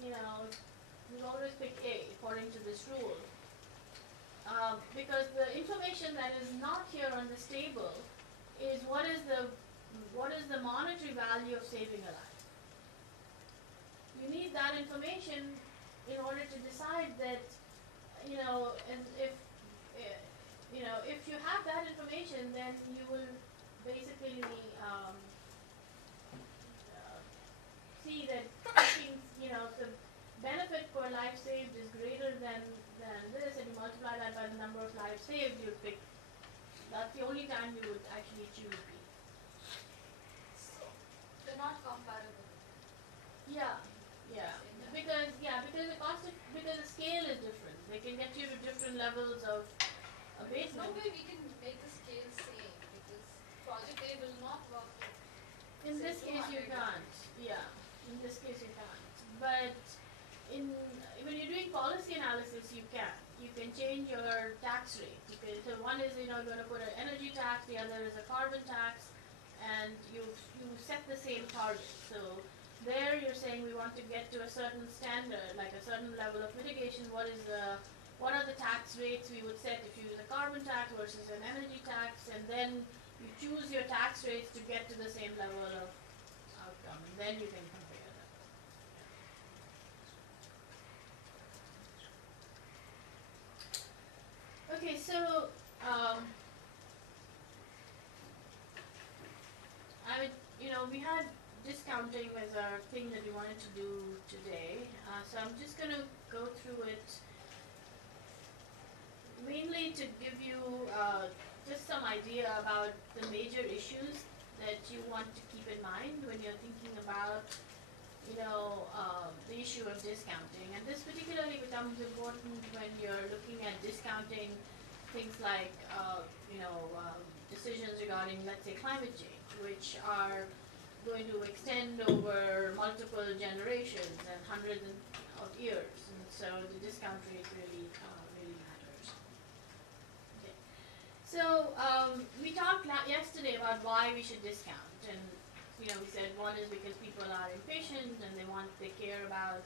A according to this rule. Because the information that is not here on this table is what is the monetary value of saving a life. You need that information in order to decide that, if you have that information, then you will basically see that the benefit per life saved is greater than this, and you multiply that by the number of lives saved, you pick. That's the only time you would actually choose B. They're not comparable. Yeah. Because the scale is different. They can get you to different levels of There's no abatement. way we can make the scale same because project A will not work. In say this case you 200. can't. Yeah. In this case you can't. But when you're doing policy analysis, you can. You can change your tax rate. So one is you're going to put an energy tax, the other is a carbon tax, and you set the same target. So there you're saying we want to get to a certain standard, like a certain level of mitigation. What are the tax rates we would set if you use a carbon tax versus an energy tax, and then you choose your tax rates to get to the same level of outcome, and then you can compare them. Okay, so we had discounting as our thing that we wanted to do today. So I'm just going to go through it mainly to give you just some idea about the major issues that you want to keep in mind when you're thinking about the issue of discounting. And this particularly becomes important when you're looking at discounting things like decisions regarding, let's say, climate change, which are going to extend over multiple generations and hundreds of years, and so the discount rate really matters. Okay. So we talked yesterday about why we should discount, and we said one is because people are impatient and they care about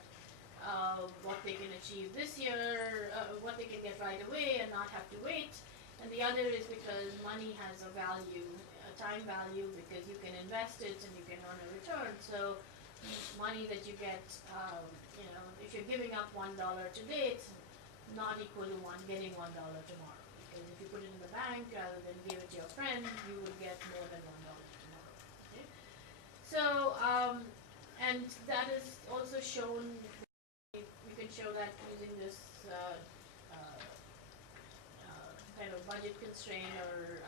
what they can achieve this year, what they can get right away and not have to wait, and the other is because money has a value, a time value, because you can invest it and you can earn a return. So money that you get, if you're giving up $1 today, it's not equal to getting $1 tomorrow. Because if you put it in the bank rather than give it to your friend, you will get more than $1 tomorrow. Okay? So, and that is also shown. You can show that using this kind of budget constraint or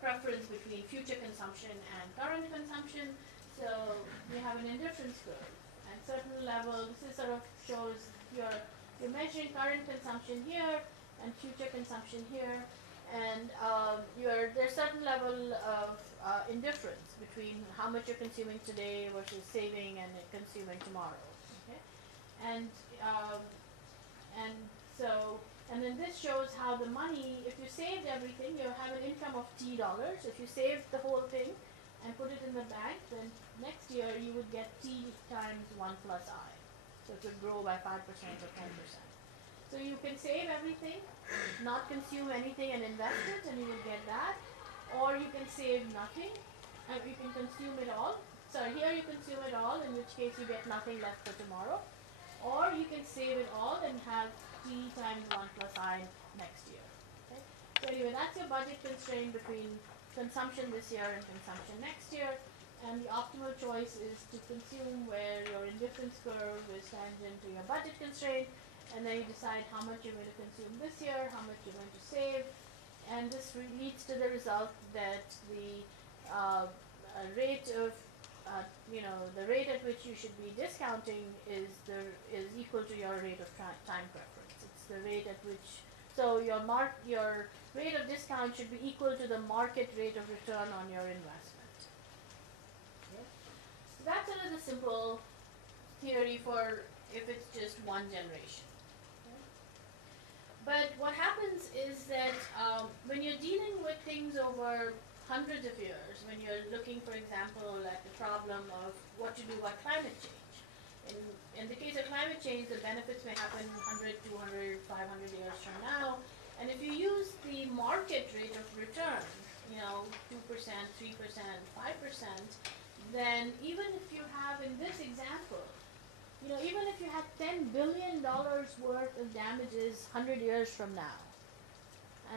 preference between future consumption and current consumption. So you have an indifference curve. At certain level, this sort of shows you're measuring current consumption here and future consumption here, and there's certain level of indifference between how much you're consuming today versus saving and consuming tomorrow. Okay, and then this shows how the money, if you saved everything, you have an income of $T. If you saved the whole thing and put it in the bank, then next year you would get T times 1 plus I. So it would grow by 5% or 10%. So you can save everything, not consume anything and invest it, and you will get that. Or you can save nothing, and you can consume it all. So here you consume it all, in which case you get nothing left for tomorrow. Or you can save it all and have T times 1 plus I next year. Okay? So anyway, that's your budget constraint between consumption this year and consumption next year. And the optimal choice is to consume where your indifference curve is tangent to your budget constraint, and then you decide how much you're going to consume this year, how much you're going to save, and this leads to the result that the rate of the rate at which you should be discounting is equal to your rate of time preference. It's the rate at which, so your rate of discount should be equal to the market rate of return on your investment. Okay? So that's another simple theory for if it's just one generation. Okay? But what happens is that when you're dealing with things over hundreds of years, when you're looking, for example, at the problem of what to do about climate change. In the case of climate change, the benefits may happen 100, 200, 500 years from now. And if you use the market rate of return, 2%, 3%, 5%, then even if you have, in this example, even if you had $10 billion worth of damages 100 years from now,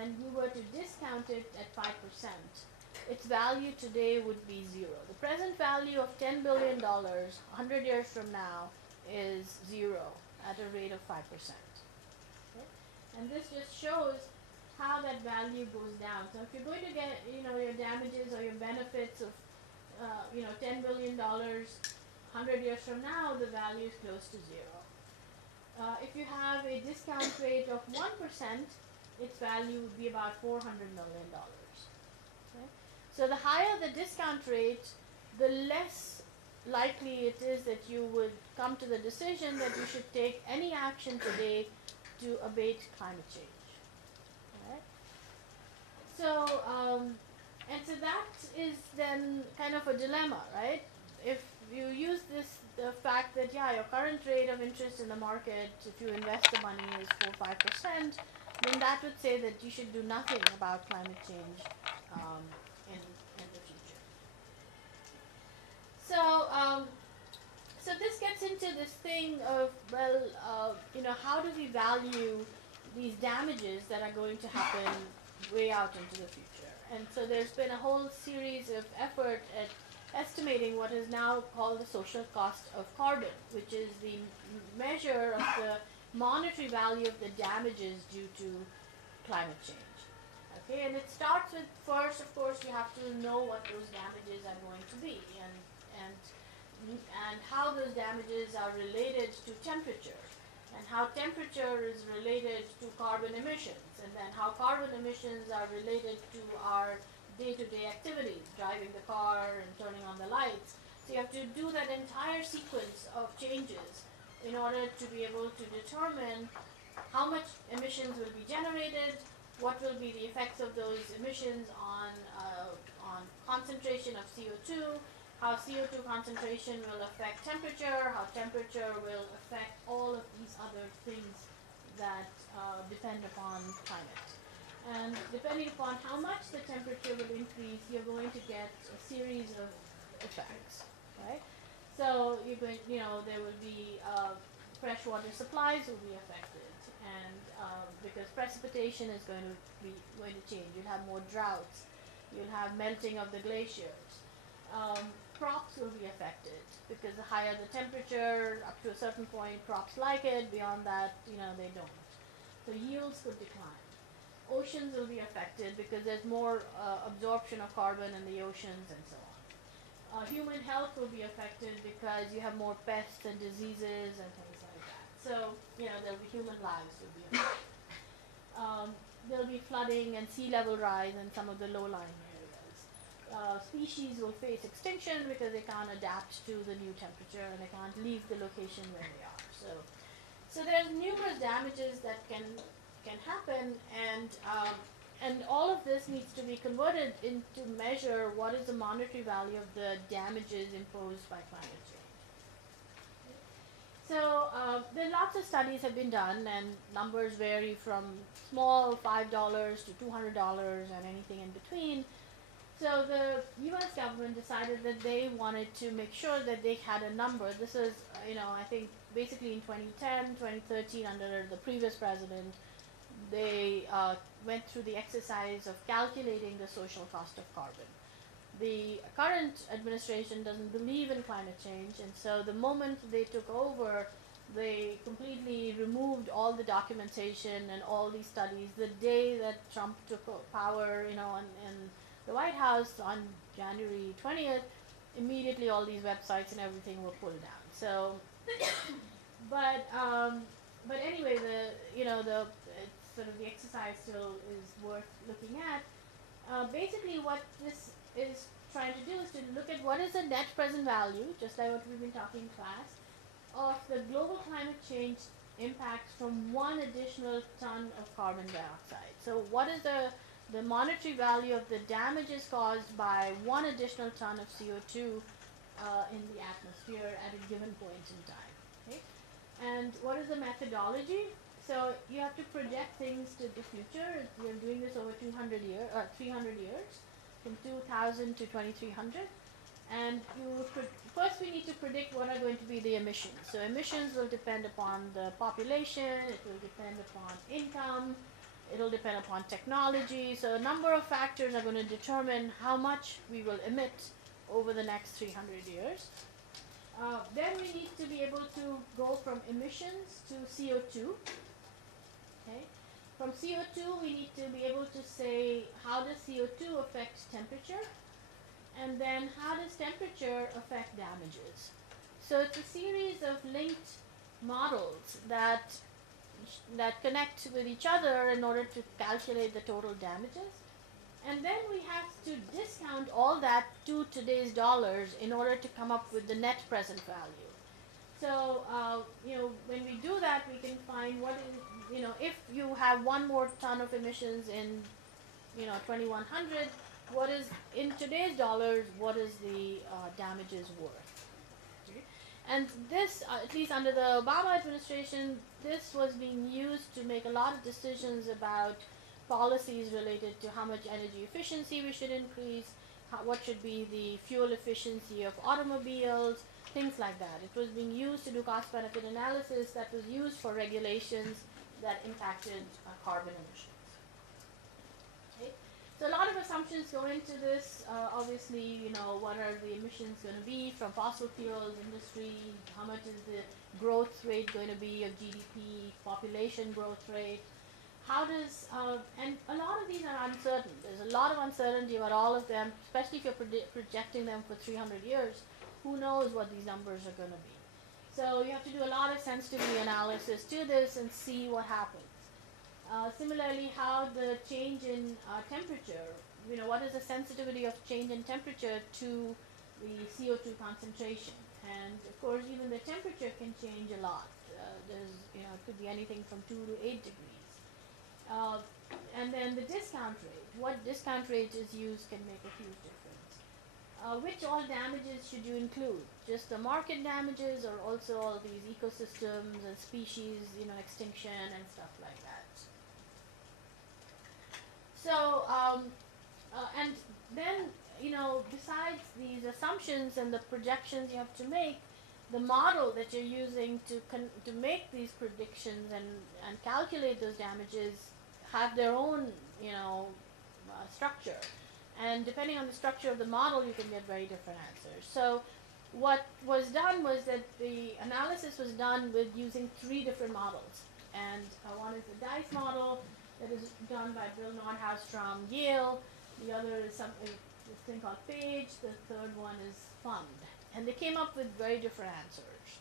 and you were to discount it at 5%, its value today would be zero. The present value of $10 billion 100 years from now is zero at a rate of 5%. Okay? And this just shows how that value goes down. So if you're going to get your damages or your benefits of $10 billion 100 years from now, the value is close to zero. If you have a discount rate of 1%, its value would be about $400 million. Okay? So the higher the discount rate, the less likely it is that you would come to the decision that you should take any action today to abate climate change. Right? So, and so that is then kind of a dilemma, right? If you use the fact that your current rate of interest in the market, if you invest the money, is 4-5%, then that would say that you should do nothing about climate change in the future. So, so this gets into this thing of, well, how do we value these damages that are going to happen way out into the future? And so there's been a whole series of effort at estimating what is now called the social cost of carbon, which is the measure of the monetary value of the damages due to climate change. Okay, and it starts with, first, of course, you have to know what those damages are going to be, and how those damages are related to temperature, and how temperature is related to carbon emissions, and then how carbon emissions are related to our day-to-day activities, driving the car and turning on the lights. So you have to do that entire sequence of changes in order to be able to determine how much emissions will be generated, what will be the effects of those emissions on concentration of CO2, how CO2 concentration will affect temperature, how temperature will affect all of these other things that depend upon climate. And depending upon how much the temperature will increase, you're going to get a series of effects, right? So you're going, there will be freshwater supplies will be affected, and because precipitation is going to change, you'll have more droughts, you'll have melting of the glaciers. Crops will be affected because the higher the temperature, up to a certain point, crops like it. Beyond that, they don't. So yields could decline. Oceans will be affected because there's more absorption of carbon in the oceans and so on. Human health will be affected because you have more pests and diseases and things like that. So, there'll be human lives will be affected. There'll be flooding and sea level rise in some of the low-lying areas. Species will face extinction because they can't adapt to the new temperature and they can't leave the location where they are. So there's numerous damages that can happen, and all of this needs to be converted into measure what is the monetary value of the damages imposed by climate change. So there lots of studies have been done, and numbers vary from small $5 to $200 and anything in between. So the U.S. government decided that they wanted to make sure that they had a number. This is, I think basically in 2010, 2013, under the previous president, they went through the exercise of calculating the social cost of carbon. The current administration doesn't believe in climate change, and so the moment they took over, they completely removed all the documentation and all these studies. The day that Trump took power, in the White House on January 20th, immediately all these websites and everything were pulled down. So, but anyway, it's sort of the exercise still is worth looking at. Basically, what this is trying to do is to look at what is the net present value, just like what we've been talking in class, of the global climate change impacts from one additional ton of carbon dioxide. So what is the monetary value of the damages caused by one additional ton of CO2 in the atmosphere at a given point in time? Okay? And what is the methodology? So you have to project things to the future. We're doing this over 300 years, from 2000 to 2300. And first we need to predict what are going to be the emissions. So emissions will depend upon the population, it will depend upon income, it will depend upon technology. So a number of factors are going to determine how much we will emit over the next 300 years. Then we need to be able to go from emissions to CO2. Okay. From CO2 we need to be able to say how does CO2 affect temperature, and then how does temperature affect damages. So it's a series of linked models that connect with each other in order to calculate the total damages. And then we have to discount all that to today's dollars in order to come up with the net present value. So, when we do that, we can find what is if you have one more ton of emissions in 2100, what is in today's dollars, what is the damages worth? Okay. And this, at least under the Obama administration, this was being used to make a lot of decisions about policies related to how much energy efficiency we should increase, what should be the fuel efficiency of automobiles, things like that. It was being used to do cost-benefit analysis that was used for regulations that impacted carbon emissions. Okay. So a lot of assumptions go into this. Obviously, what are the emissions going to be from fossil fuels industry? How much is the growth rate going to be of GDP, population growth rate? How does, and a lot of these are uncertain. There's a lot of uncertainty about all of them, especially if you're projecting them for 300 years. Who knows what these numbers are going to be? So you have to do a lot of sensitivity analysis to this and see what happens. Similarly, how the change in temperature, what is the sensitivity of change in temperature to the CO2 concentration? And of course, even the temperature can change a lot. It could be anything from 2 to 8 degrees. And then the discount rate. What discount rate is used can make a huge difference. Which all damages should you include? Just the market damages, or also all these ecosystems and species, extinction and stuff like that. So, and then, besides these assumptions and the projections you have to make, the model that you're using to make these predictions and calculate those damages have their own, structure. And depending on the structure of the model, you can get very different answers. So what was done was that the analysis was done with using 3 different models. And one is the DICE model that is done by Bill Nordhaus from Yale. The other is this thing called PAGE. The third one is FUND. And they came up with very different answers.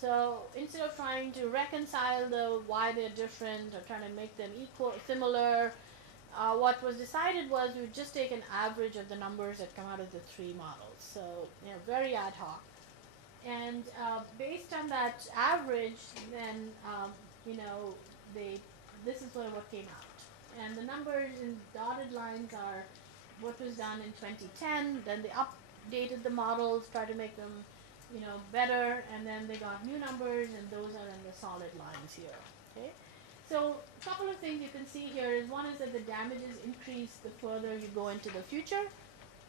So instead of trying to reconcile why they're different or trying to make them similar, what was decided was we would just take an average of the numbers that come out of the 3 models. So, very ad hoc. And based on that average, then, this is what came out. And the numbers in dotted lines are what was done in 2010. Then they updated the models, tried to make them, better, and then they got new numbers, and those are in the solid lines here. Okay. So a couple of things you can see here is, one is that the damages increase the further you go into the future,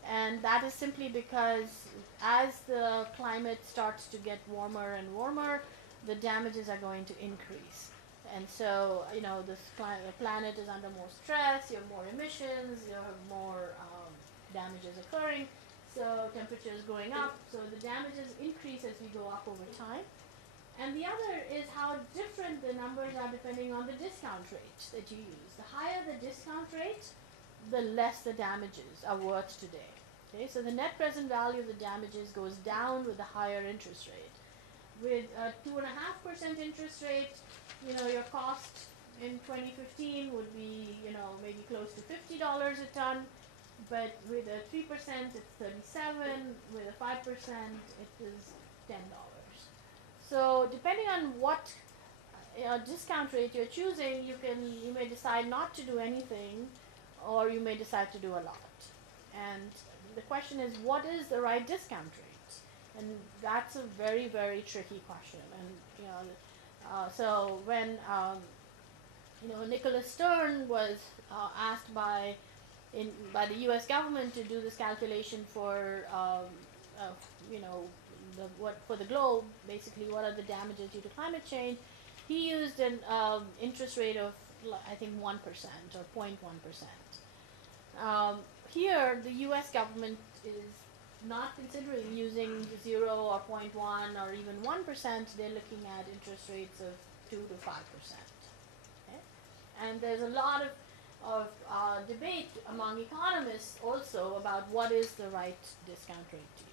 and that is simply because as the climate starts to get warmer and warmer, the damages are going to increase. And so, the planet is under more stress, you have more emissions, you have more damages occurring, so temperature is going up, so the damages increase as we go up over time. And the other is how different the numbers are depending on the discount rate that you use. The higher the discount rate, the less the damages are worth today. Okay, so the net present value of the damages goes down with the higher interest rate. With a 2.5% interest rate, your cost in 2015 would be, maybe close to $50 a ton. But with a 3%, it's $37. With a 5%, it is $10. So depending on what discount rate you're choosing, you may decide not to do anything, or you may decide to do a lot. And the question is, what is the right discount rate? And that's a very, very tricky question. And so when Nicholas Stern was asked by the U.S. government to do this calculation for for the globe, basically what are the damages due to climate change, he used an interest rate of, I think, 1% or 0.1%. Here, the U.S. government is not considering using 0 or 0.1 or even 1%. They're looking at interest rates of 2 to 5%. Okay? And there's a lot of debate among economists also about what is the right discount rate to use.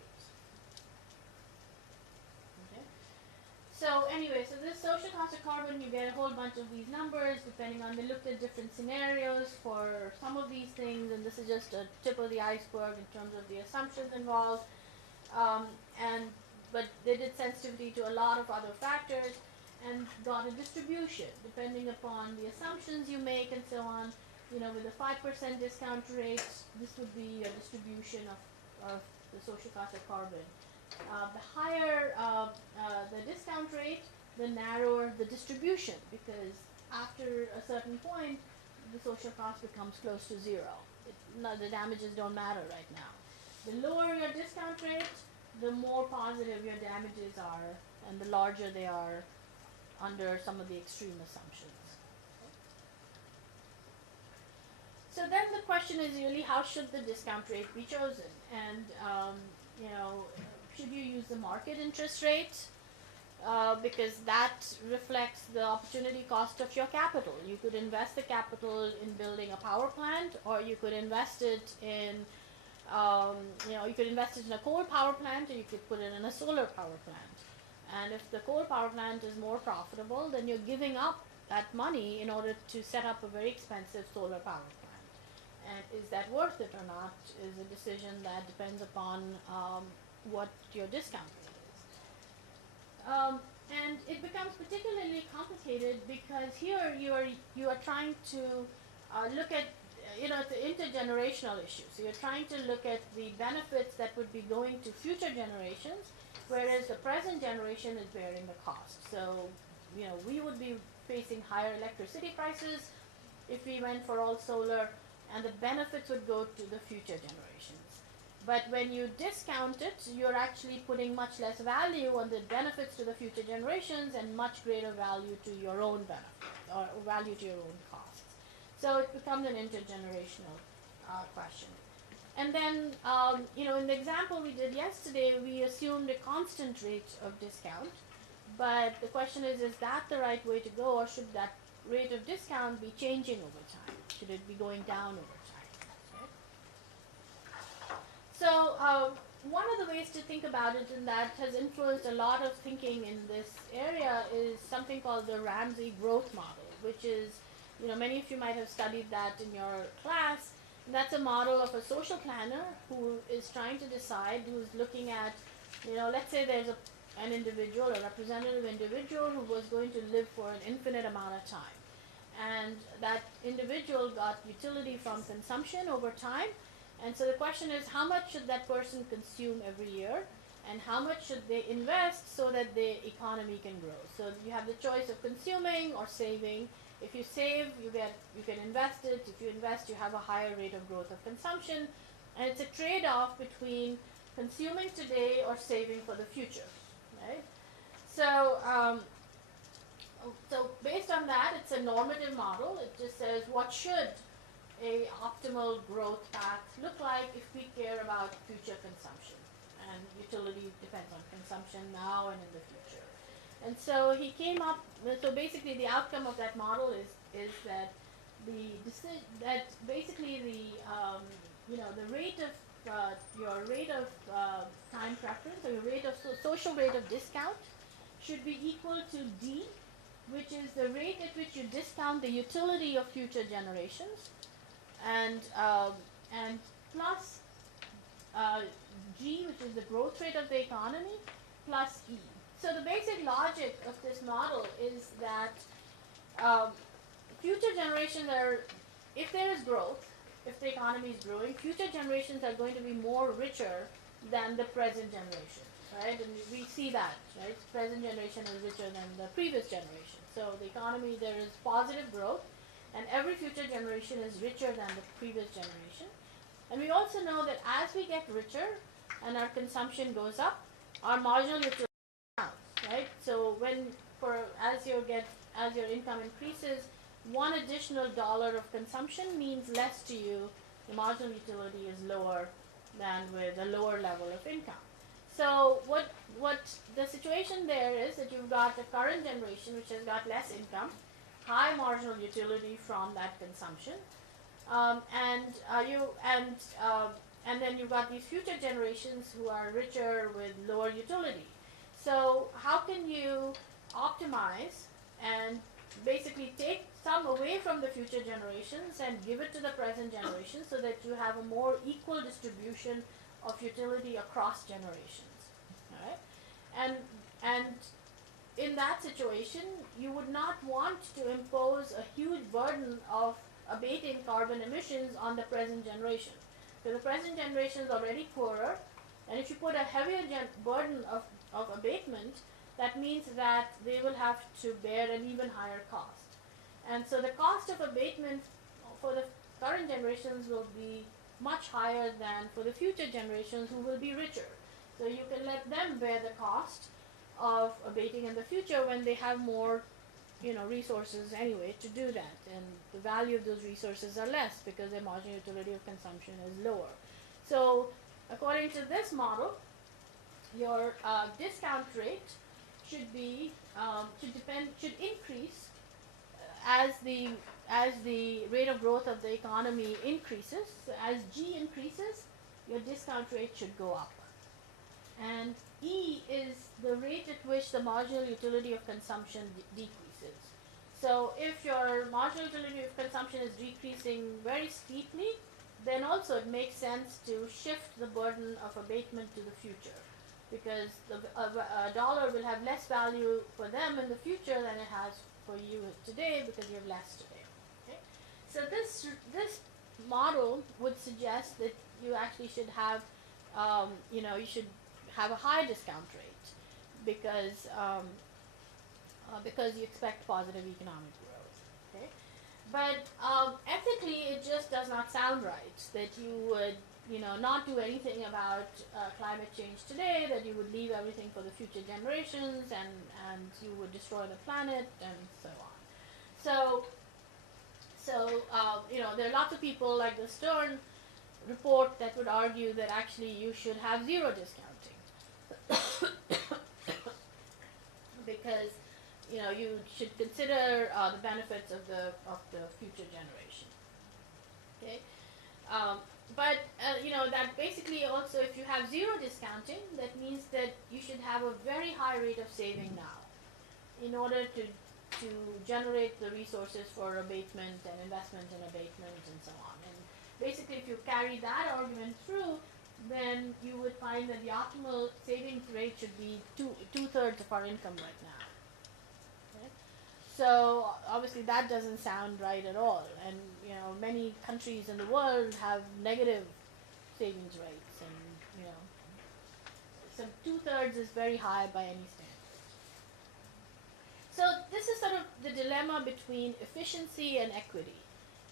So anyway, so this social cost of carbon, you get a whole bunch of these numbers depending on, they looked at different scenarios for some of these things, and this is just a tip of the iceberg in terms of the assumptions involved. But they did sensitivity to a lot of other factors, and got a distribution depending upon the assumptions you make and so on. You know, with a 5% discount rate, this would be a distribution of the social cost of carbon. The higher the discount rate, the narrower the distribution, because after a certain point, the social cost becomes close to zero. The damages don't matter right now. The lower your discount rate, the more positive your damages are, and the larger they are under some of the extreme assumptions. So then the question is really, how should the discount rate be chosen? And you know, should you use the market interest rate? Because that reflects the opportunity cost of your capital. You could invest the capital in building a power plant, or you could invest it in, you know, you could invest it in a coal power plant, or you could put it in a solar power plant. And if the coal power plant is more profitable, then you're giving up that money in order to set up a very expensive solar power plant. And is that worth it or not is a decision that depends upon what your discount rate is. And it becomes particularly complicated because here you are trying to look at, you know, it's an intergenerational issue. So you're trying to look at the benefits that would be going to future generations, whereas the present generation is bearing the cost. So, you know, we would be facing higher electricity prices if we went for all solar, and the benefits would go to the future generations. But when you discount it, you're actually putting much less value on the benefits to the future generations and much greater value to your own benefits, or value to your own costs. So it becomes an intergenerational question. And then, you know, in the example we did yesterday, we assumed a constant rate of discount. But the question is that the right way to go, or should that rate of discount be changing over time? Should it be going down over time? Right? So one of the ways to think about it, and that has influenced a lot of thinking in this area, is something called the Ramsey growth model, which is, you know, many of you might have studied that in your class. That's a model of a social planner who is trying to decide, who is looking at, you know, let's say there's an individual, a representative individual who was going to live for an infinite amount of time. And that individual got utility from consumption over time. And so the question is, how much should that person consume every year? And how much should they invest so that the economy can grow? So you have the choice of consuming or saving. If you save, you can invest it. If you invest, you have a higher rate of growth of consumption. And it's a trade-off between consuming today or saving for the future, right? So, so based on that, it's a normative model. It just says, what should a optimal growth path look like if we care about future consumption? And utility depends on consumption now and in the future. And so he came up, so basically the outcome of that model is that basically the, you know, the rate of, your rate of time preference, or your rate of social rate of discount should be equal to D, which is the rate at which you discount the utility of future generations, and plus G, which is the growth rate of the economy, plus E. So the basic logic of this model is that future generations are, if there is growth, if the economy is growing, future generations are going to be more richer than the present generation, right? And we see that, right? Present generation is richer than the previous generation. So the economy, there is positive growth, and every future generation is richer than the previous generation. And we also know that as we get richer and our consumption goes up, our marginal utility goes down, right? So as your income increases, one additional dollar of consumption means less to you. The marginal utility is lower than with a lower level of income. So what the situation there is that you've got a current generation which has got less income, high marginal utility from that consumption, and then you've got these future generations who are richer with lower utility. So how can you optimize and basically take some away from the future generations and give it to the present generation so that you have a more equal distribution of utility across generations, all right? And in that situation, you would not want to impose a huge burden of abating carbon emissions on the present generation. So the present generation is already poorer, and if you put a heavier burden of abatement, that means that they will have to bear an even higher cost. And so the cost of abatement for the current generations will be much higher than for the future generations who will be richer. So you can let them bear the cost of abating in the future when they have more, resources anyway to do that, and the value of those resources are less because their marginal utility of consumption is lower. So according to this model, your discount rate should increase as the rate of growth of the economy increases. So as G increases, your discount rate should go up. And E is the rate at which the marginal utility of consumption decreases. So if your marginal utility of consumption is decreasing very steeply, then also it makes sense to shift the burden of abatement to the future, because a dollar will have less value for them in the future than it has for you today, because you have less today. Okay? So this model would suggest that you actually should have, you should have a high discount rate because you expect positive economic growth. Okay? But ethically, it just does not sound right that you would, not do anything about climate change today, that you would leave everything for the future generations, and you would destroy the planet, and so on. So there are lots of people like the Stern report that would argue that actually you should have zero discounting because you should consider the benefits of the future generation. Okay, but that basically also, if you have zero discounting, that means that you should have a very high rate of saving now in order to generate the resources for abatement and investment in abatement and so on. And basically, if you carry that argument through, then you would find that the optimal savings rate should be two-thirds of our income right now. Okay? So obviously that doesn't sound right at all, and many countries in the world have negative savings rates, and so two-thirds is very high by any standard. So this is sort of the dilemma between efficiency and equity.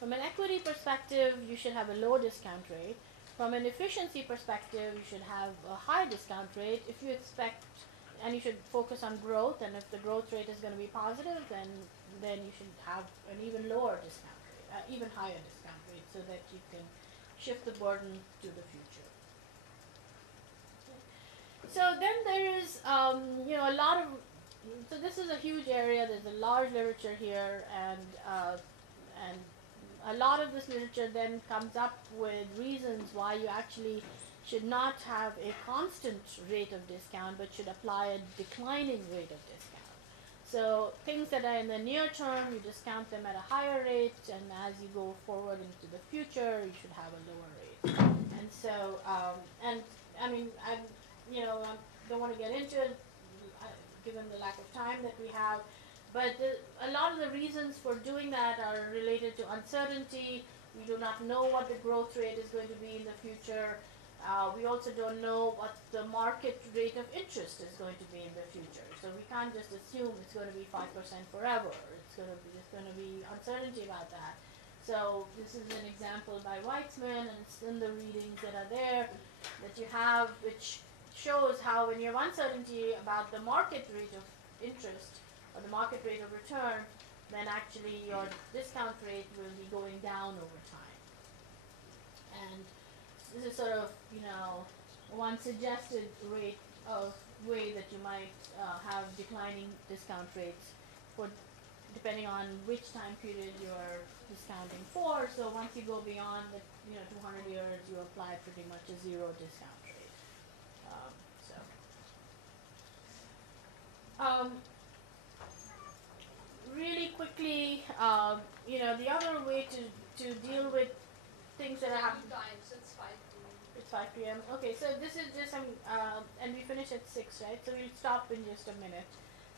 From an equity perspective, you should have a low discount rate. From an efficiency perspective, you should have a high discount rate if you expect, and you should focus on growth, and if the growth rate is going to be positive, then you should have an even lower discount rate, even higher discount rate, so that you can shift the burden to the future. So then there is, a lot of, so this is a huge area, there's a large literature here, and a lot of this literature then comes up with reasons why you actually should not have a constant rate of discount, but should apply a declining rate of discount. So things that are in the near term, you discount them at a higher rate, and as you go forward into the future, you should have a lower rate. And so, and I mean, I don't want to get into it, given the lack of time that we have. But a lot of the reasons for doing that are related to uncertainty. We do not know what the growth rate is going to be in the future. We also don't know what the market rate of interest is going to be in the future. So we can't just assume it's going to be 5% forever. There's going to be uncertainty about that. So this is an example by Weitzman, and it's in the readings that are there that you have, which shows how when you have uncertainty about the market rate of interest or the market rate of return, then actually your discount rate will be going down over time. And this is sort of, one suggested way that you might have declining discount rates for depending on which time period you are discounting for. So once you go beyond the 200 years, you apply pretty much a zero discount rate. Really quickly, the other way to deal with things that are happening. Times it's 5 p.m. It's 5 p.m. Okay, so this is just some, and we finish at 6, right? So we'll stop in just a minute.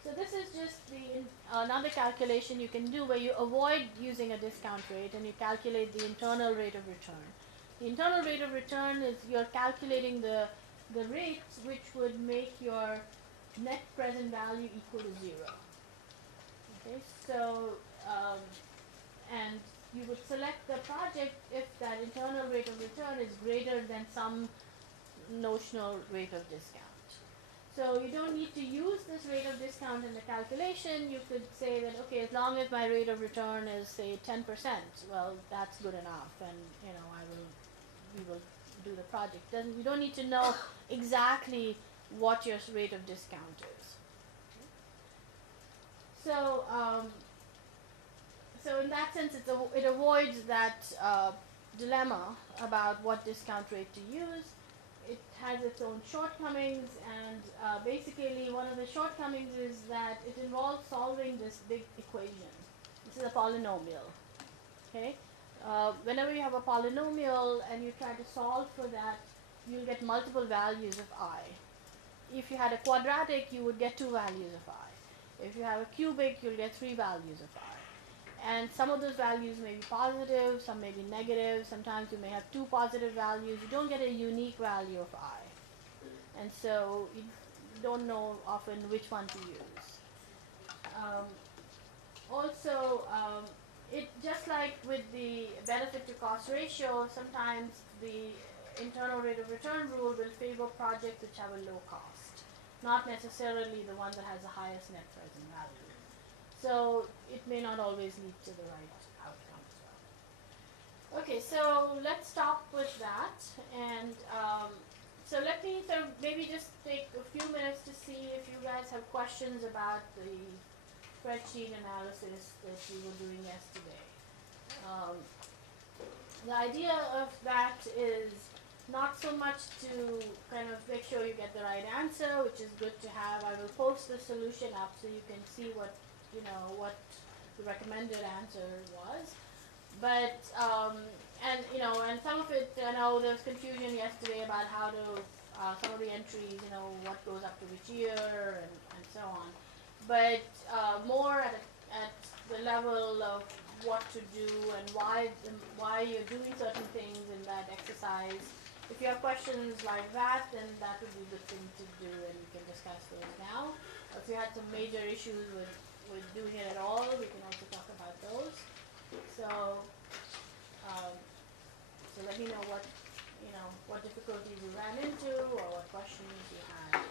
So this is just another calculation you can do where you avoid using a discount rate and you calculate the internal rate of return. The internal rate of return is you're calculating the rates which would make your net present value equal to 0. Okay, so and you would select the project if that internal rate of return is greater than some notional rate of discount. So you don't need to use this rate of discount in the calculation. You could say that, okay, as long as my rate of return is say 10%, well, that's good enough, and we will do the project. You don't need to know exactly what your rate of discount is. So so in that sense, it avoids that dilemma about what discount rate to use. It has its own shortcomings, and basically one of the shortcomings is that it involves solving this big equation. This is a polynomial. Okay, whenever you have a polynomial and you try to solve for that, you'll get multiple values of I. If you had a quadratic, you would get 2 values of I. If you have a cubic, you'll get 3 values of I. And some of those values may be positive, some may be negative, sometimes you may have 2 positive values. You don't get a unique value of I. And so you don't know often which one to use. It just like with the benefit to cost ratio, sometimes the internal rate of return rule will favor projects which have a low cost, not necessarily the one that has the highest net present value. So it may not always lead to the right outcome as well. Okay, so let's stop with that, and so let me sort of maybe just take a few minutes to see if you guys have questions about the spreadsheet analysis that we were doing yesterday. The idea of that is not so much to kind of make sure you get the right answer, which is good to have. I will post the solution up so you can see what the recommended answer was. But and some of it, I know there was confusion yesterday about how to some of the entries, what goes up to which year and so on. But more at the level of what to do and why you're doing certain things in that exercise. If you have questions like that, then that would be a good thing to do, and we can discuss those now. If you had some major issues with doing it at all, we can also talk about those. So let me know what difficulties you ran into or what questions you had.